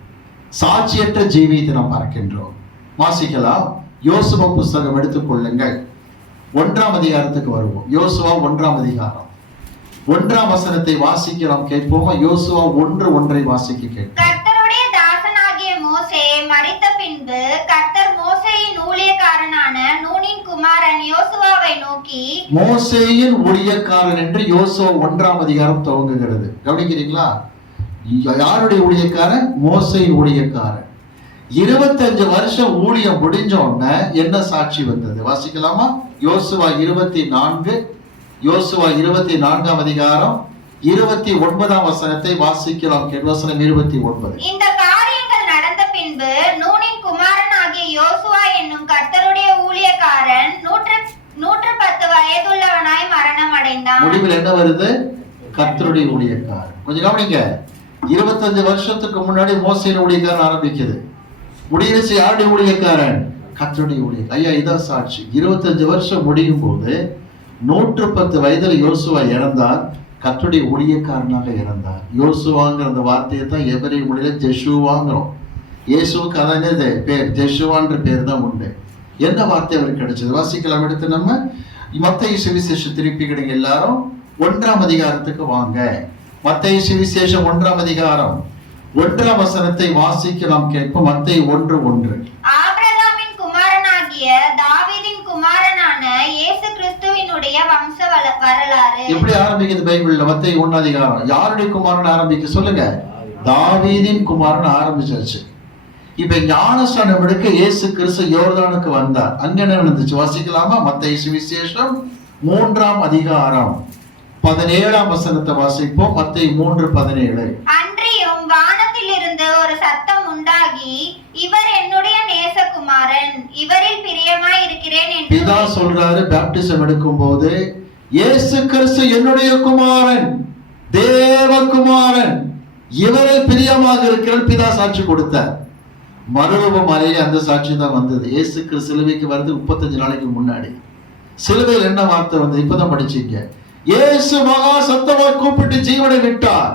சாட்சியற்ற ஜீவியத்தை நாம் பார்க்கின்றோம். வாசிக்கலாம். யோசுவா புஸ்தகம் எடுத்துக்கொள்ளுங்கள். 1ஆம் அதிகாரத்துக்கு வருவோம். யோசுவா 1ஆம் அதிகாரம் 1ஆம் வசனத்தை வாசிக்க நாம் கேட்போமா? யோசுவா 1:1 வாசிக்க கேட்போம். கர்த்தருடைய தாசனாகிய மோசே மரித்த பின்பு கர்த்தர் மோசேயின் ஊழியக்காரனான நூனின் குமாரன் யோசுவாவை நோக்கி, மோசேயின் ஊழியக்காரன் என்று யோசுவா 1ஆம் அதிகாரம் துவங்குகிறது. கவனிக்கிறீங்களா? யாருடைய ஊழியக்காரன்? மோசேயின் ஊழியக்காரன். 25 வருஷம் ஊழியம் முடிஞ்ச உடனே என்ன சாட்சி வந்தது? வாசிக்கலாமா? யோசுவா 24ஆம் அதிகாரம் 29ஆம் வசனத்தை வாசிக்கலாம். வசனம் 29. இந்த காரியங்கள் நடந்த பின்பு நூனின் குமாரன் ஆகிய யோசுவா என்னும் கர்த்தருடைய ஊழியக்காரன் 110 வயதுள்ளவனாய் மரணம் அடைந்தான். முடிவில் என்ன வருது? கர்த்தருடைய ஊழியக்காரன். கொஞ்சம் கவனிங்க. 25 வருஷத்துக்கு முன்னாடி மோசேயின் ஊழியக்காரன் ஆரம்பிக்குது. முடியரசு யாருடைய ஊழியக்காரன்? கர்த்தருடைய ஊழியக்காரன். ஐயா, இதான் சாட்சி. 25 வருஷம் முடியும் போது 110 வயதுல யோசுவா இறந்தார். கர்த்தருடைய ஊழியக்காரனாக இறந்தார். யோசுவாங்கிற அந்த வார்த்தையை தான் எபிரேய மொழியில ஜெஷுவாங்கிறோம். இயேசுவுக்கு அதான் பேர், ஜெஷுவான்ற பேர் தான் உண்டு. என்ன வார்த்தை அவருக்கு கிடைச்சது? வாசிக்கலாம். எடுத்து நம்ம மத்தேயு சுவிசேஷம் திருப்பிக்கிடுங்க எல்லாரும். 1ஆம் அதிகாரத்துக்கு வாங்க. மத்தேயு சுவிசேஷம் 1ஆம் அதிகாரம் 1ஆம் வசனத்தை வாசிக்க நாம் கேட்போம். மத்தேயு 1:1. ஆபிரகாமின் குமாரனாகிய தாவீதின் குமாரனான இயேசு கிறிஸ்துவினுடைய வம்ச வரலாறு. எப்படி ஆரம்பிக்குது பைபிள்ல? மத்தேயு 1ஆம் அதிகாரம் யாருடைய குமாரன் ஆரம்பிக்க சொல்லுங்க? தாவீதின் குமாரன் ஆரம்பிச்சாச்சு. இப்ப ஞானஸ்நானம் எடுக்க இயேசு கிறிஸ்து யோர்தானுக்கு வந்தார். அங்க என்ன நடந்துச்சு வாசிக்கலாமா? மத்தேயு சுவிசேஷம் 3ஆம் அதிகாரம் 17ஆம் வசனத்தை வாசிப்போம். மத்தேயு 3:17. அன்றியும் வானத்திலிருந்து ஒரு சத்தம் உண்டாகி, இவர் என்னுடைய நேசகுமாரன், இவரில் பிரியமாய் இருக்கிறேன் என்று பிதா சொல்றாரு பேப்டிசம் எடுக்கும் போது, இயேசு கிறிஸ்து என்னுடைய குமாரன், தேவகுமாரன், இவரில் பிரியமாக இருக்கிற பிதா சாட்சி கொடுத்தார். மறுரூபம் அறையில அந்த சாட்சி தான் வந்தது. இயேசு கிறிஸ்து சிலுவைக்கு வருது 35 நாளைக்கு முன்னாடி. சிலுவையில் என்ன வார்த்தை வந்து இப்பதான் படிச்சீங்க. இயேசு மகா சத்தமா கூப்பிட்டு ஜீவனை விட்டார்.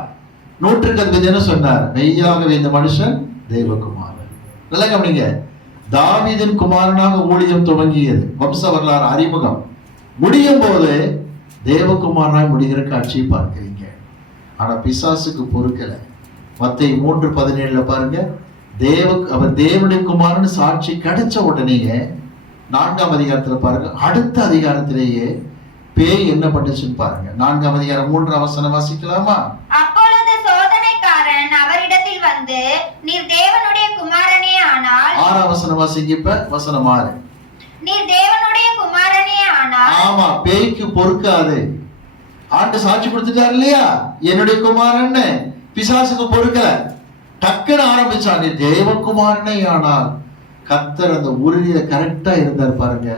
100 என்ன சொன்னார்? மெய்யாகவே இந்த மனுஷன் தேவகுமாரன். நல்லா கவனிங்க. தாவீதின் குமாரனாக ஊழியம் துவங்கியது, வம்ச வரலாறு அறிமுகம். முடியும் போது தேவகுமாரனாய் முடிகிற காட்சியை பார்க்கிறீங்க. ஆனா பிசாசுக்கு பொறுக்கல. மத்தேயு 3:17 பாருங்க, அவர் தேவனுடைய குமாரன் சாட்சி கிடைச்ச உடனேயே 4ஆம் அதிகாரத்துல பாருங்க, அடுத்த அதிகாரத்திலேயே பேய் என்ன பண்ணுச்சுன்னு பாருங்க. 4ஆம் அதிகாரம் 3ஆம் வசனம் வாசிக்கலாமா? அப்பொழுது சோதனைக்காரன் அவரிடத்தில் வந்து, நீர் தேவனுடைய குமாரனே ஆனால் 6ஆம் வசனம் வாசிங்க. இப்ப வசனம் 6. நீர் தேவனுடைய குமாரனே ஆனால். ஆமா, பேய்க்கு பொறுக்காது. ஆண்டு சாட்சி கொடுத்துட்டாரு இல்லையா, என்னுடைய குமாரன்னு. பிசாசுக்கு பொறுக்கல. டக்குன்னு ஆரம்பிச்சான், நீ தேவகுமாரனே ஆனால். கர்த்தர் அந்த உறுதியில கரெக்டா இருந்தார் பாருங்க.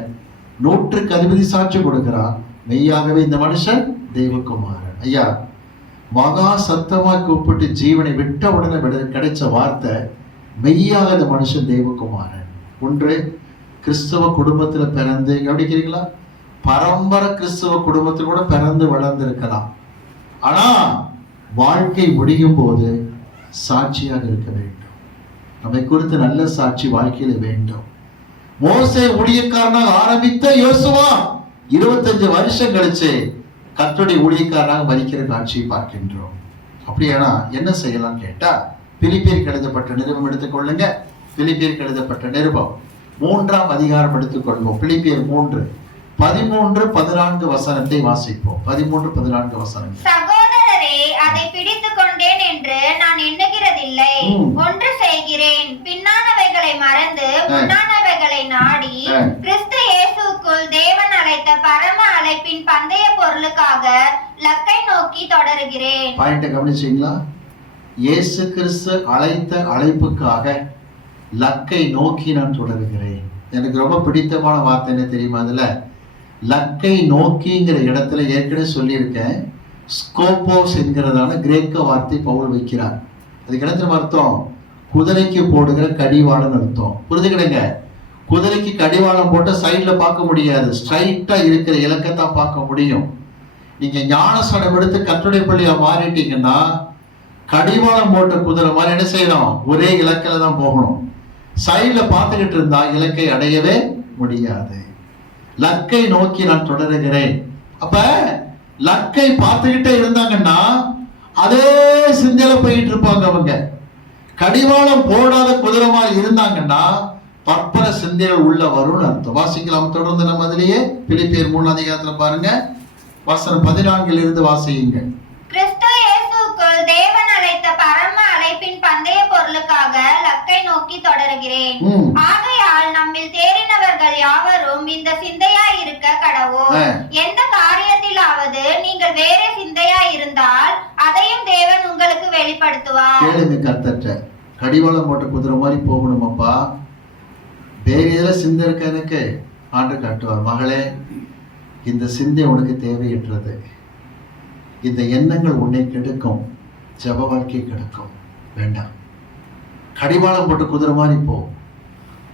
100க்கு அதிபதி சாட்சி கொடுக்கிறான், மெய்யாகவே இந்த மனுஷன் தேவகுமாரன். ஐயா, மகா சத்தமா கூப்பிட்டு ஜீவனை விட்ட உடனே கிடைச்ச வார்த்தை, மெய்யாக இந்த மனுஷன் தேவகுமாரன். ஒன்று, கிறிஸ்தவ குடும்பத்துல பிறந்து, கவனிக்கிறீங்களா, பரம்பரை கிறிஸ்தவ குடும்பத்தில் கூட பிறந்து வளர்ந்திருக்கலாம். ஆனா வாழ்க்கை முடியும் போது சாட்சியாக இருக்க வேண்டும். நம்மை குறித்து நல்ல சாட்சி வாழ்க்கையில வேண்டும். மோசே ஊழியக்காரனாக ஆரம்பித்த யோசுவா 25 வருஷம் கழிச்சு கர்த்தருடைய ஊழியக்காரனாக மரிக்கிற காட்சியை பார்க்கின்றோம். அப்படியானா என்ன செய்யலாம் கேட்டா, பிலிப்பியருக்கு எழுதப்பட்ட நிருபம் எடுத்துக்கொள்ளுங்க. பிலிப்பியருக்கு எழுதப்பட்ட நிருபம் 3ஆம் அதிகாரம் எடுத்துக்கொள்வோம். பிலிப்பியர் 3:13-14 வசனத்தை வாசிப்போம். 13-14 வசனம். சகோதரரே, அதை பிடித்துக் கொண்டேன் என்று நான் எண்ணுகிறதில்லை. ஒன்று செய்கிறேன், பின்னானவைகளை மறந்து முன்னானவைகளை நாடி கிறிஸ்து இயேசுக்குள் தேவன் அழைத்த பரம அழைப்பின் பந்தய பொருளுக்காக லக்கை நோக்கி தொடருகிறேன். பாயிண்ட கவனிச்சீங்களா? இயேசு கிறிஸ்து அழைத்த அழைப்புக்காக லக்கை நோக்கி நான் தொடருகிறேன். எனக்கு ரொம்ப பிடித்தமான வார்த்தை என்ன தெரியுமா? அதுல லக்கை நோக்கிங்கிற இடத்துல ஏற்கனவே சொல்லியிருக்கேன், ஸ்கோபோஸ் என்கிறதான கிரேக்க வார்த்தை பவுல் வைக்கிறார். அதுக்கு இடத்துல அர்த்தம் குதிரைக்கு போடுகிற கடிவாளம் அர்த்தம். புரிஞ்சுக்கிடுங்க. குதிரைக்கு கடிவாளம் போட்ட சைட்ல பார்க்க முடியாது, ஸ்ட்ரைட்டா இருக்கிற இலக்கத்தான் பார்க்க முடியும். நீங்க ஞானஸ்நானம் எடுத்து கர்த்தருடைய பிள்ளையா மாறிட்டீங்கன்னா, கடிவாளம் போட்ட குதிரை மாதிரி என்ன செய்யணும்? ஒரே இலக்கில தான் போகணும். சைட்ல பார்த்துக்கிட்டு இருந்தா இலக்கை அடையவே முடியாது. லக்கை நோக்கி நான் தொடருகிறேன். அப்ப லக்கை பார்த்துக்கிட்டே இருந்தாங்கன்னா அதே சிந்தையில போயிட்டு இருப்பாங்க அவங்க. கடிவாளம் போடாத குதிரை மாதிரி இருந்தாங்கன்னா பற்பல சிந்தைகள் உள்ள வரும்னு அர்த்தம். வாசிக்கலாம் தொடர்ந்து. நம்ம அதிலேயே பிலிப்பியர் 3ஆம் அதிகாரத்துல பாருங்க, வசனம் 14 வாசியுங்க. கிறிஸ்து இயேசுக்குள் தேவன் அழைத்த பரம அழைப்பின் பந்தய பொருளுக்காக லக்கை நோக்கி தொடருகிறேன். ஆகையால் நம்மில் தேறினவர்கள் யாவரும் இந்த சிந்தையாய் இருக்க கடவோம். எந்த காரியத்திலாவது நீங்கள் வேற சிந்தையாய் இருந்தால் அதையும் தேவன் உங்களுக்கு வெளிப்படுத்துவார். கேளுங்க, கர்த்தர்ட்ட கடிவாளம் போட்ட குதிரை மாதிரி போகணுமாப்பா, வேற எதுல சிந்தை இருக்க எனக்கு ஆண்டு காட்டுவார். மகளே, இந்த சிந்தை உனக்கு தேவையற்றது. இந்த எண்ணங்கள் உன்னை கெடுக்கும், ஜப வாழ்க்கை கெடுக்கும். வேண்டாம். கடிவாளம் போட்டு குதிரை மாதிரி போ.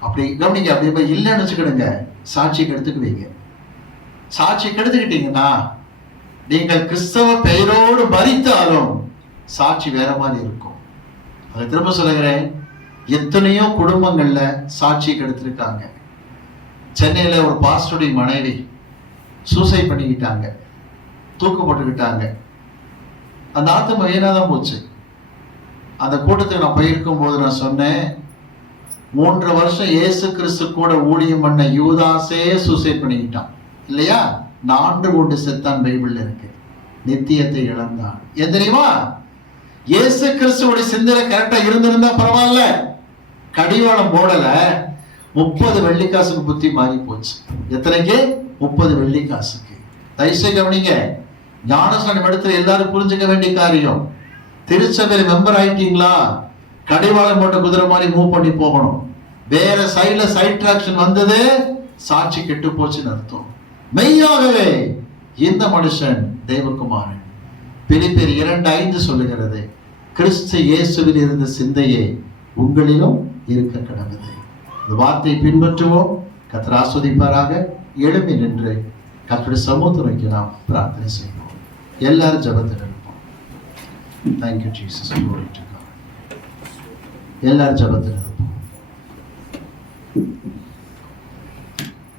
அப்படி கவனிங்க. அப்படி இல்லைன்னு வச்சுக்கிடுங்க, சாட்சி கெடுத்துக்குவீங்க. சாட்சி கெடுத்துக்கிட்டீங்கன்னா நீங்கள் கிறிஸ்தவ பெயரோடு மரித்தாலும் சாட்சி வேற மாதிரி இருக்கும். அதை திரும்ப சொல்லுகிறேன், எத்தனையோ குடும்பங்கள்ல சாட்சி கெடுத்திருக்காங்க. சென்னையில ஒரு பாஸ்டருடைய மனைவி சூசைட் பண்ணிக்கிட்டாங்க, தூக்கு போட்டுக்கிட்டாங்க. அந்த ஆத்மா வீணாதான் போச்சு. அந்த கூட்டத்துக்கு நான் போயிருக்கும் போது நான் சொன்னேன், 3 வருஷம் இயேசு கிறிஸ்து கூட ஊழியம் பண்ண யூதாசே சூசைட் பண்ணிக்கிட்டான் இல்லையா? 4 கொண்டு செத்தான் பைபிள்ல இருக்கு. நித்தியத்தை இழந்தான். ஏன் தெரியுமா? இயேசு கிறிஸ்துவோட சிந்தனை கரெக்டா இருந்திருந்தா பரவாயில்ல, கடிவாளம் போடல, 30 வெள்ளிக்காசுக்கு புத்தி மாறி போச்சு. எத்தனைக்கு? 30 வெள்ளிக்காசுக்கு. தயவுசெய்து கவனிங்க, ஞானஸ்நானம் இடத்துல எல்லாரும் புரிஞ்சுக்க வேண்டிய காரியம். திருச்சபையில் மெம்பர் ஆயிட்டீங்களா, கடிவாளம் போட்ட குதிரை மாதிரி மூவ் பண்ணி போகணும். வேற சைட்ல சைட் டிராக்ஷன் வந்தது, சாட்சி கெட்டு போச்சுன்னு அர்த்தம். மெய்யாகவே இந்த மனுஷன் தேவகுமாரன். பிலிப்பியர் 2:5 சொல்லுகிறது, கிறிஸ்து இயேசுவில் இருந்த சிந்தையே உங்களிலும் இருக்க கடவுது. இந்த வார்த்தையை பின்பற்றுவோம். கர்த்தர் ஆசீர்வதிப்பாராக. எழும்பி நின்று கர்த்தருடைய சமூகத்தை நாம் பிரார்த்தனை செய்வோம். எல்லாரும் ஜெபத்தில் இருப்போம். Thank you Jesus. Glory to God. எல்லாரும் ஜெபத்தில் இருப்போம்.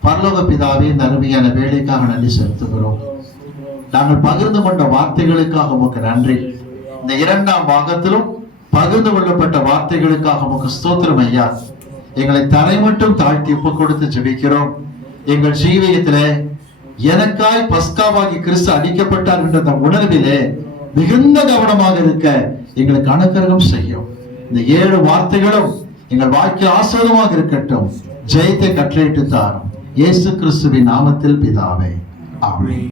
பரலோக பிதாவே, இந்த அருமையான வேலைக்காக நன்றி செலுத்துகிறோம். நாங்கள் பகிர்ந்து கொண்ட வார்த்தைகளுக்காக உமக்கு நன்றி. இந்த 2ஆம் பாகத்திலும் பகிர்ந்து கொள்ளப்பட்ட வார்த்தைகளுக்காக உமக்கு ஸ்தோத்திரம் ஐயா. எங்களை தரை மட்டும் தாழ்த்தி ஒப்பு கொடுத்து ஜெபிக்கிறோம். எங்கள் ஜீவியத்திலே எனக்காய் பஸ்காவாகி கிறிஸ்து அடிக்கப்பட்டார் என்ற அந்த உணர்விலே மிகுந்த கவனமாக இருக்க எங்களுக்கு அனுக்கிரகம் செய்யும். இந்த 7 வார்த்தைகளும் எங்கள் வாழ்க்கையில் ஆசீர்வாதமாக இருக்கட்டும். ஜெயத்தை கட்டளையிட்டு தாரும். இயேசு கிறிஸ்துவின் நாமத்தில் பிதாவே, ஆமென்.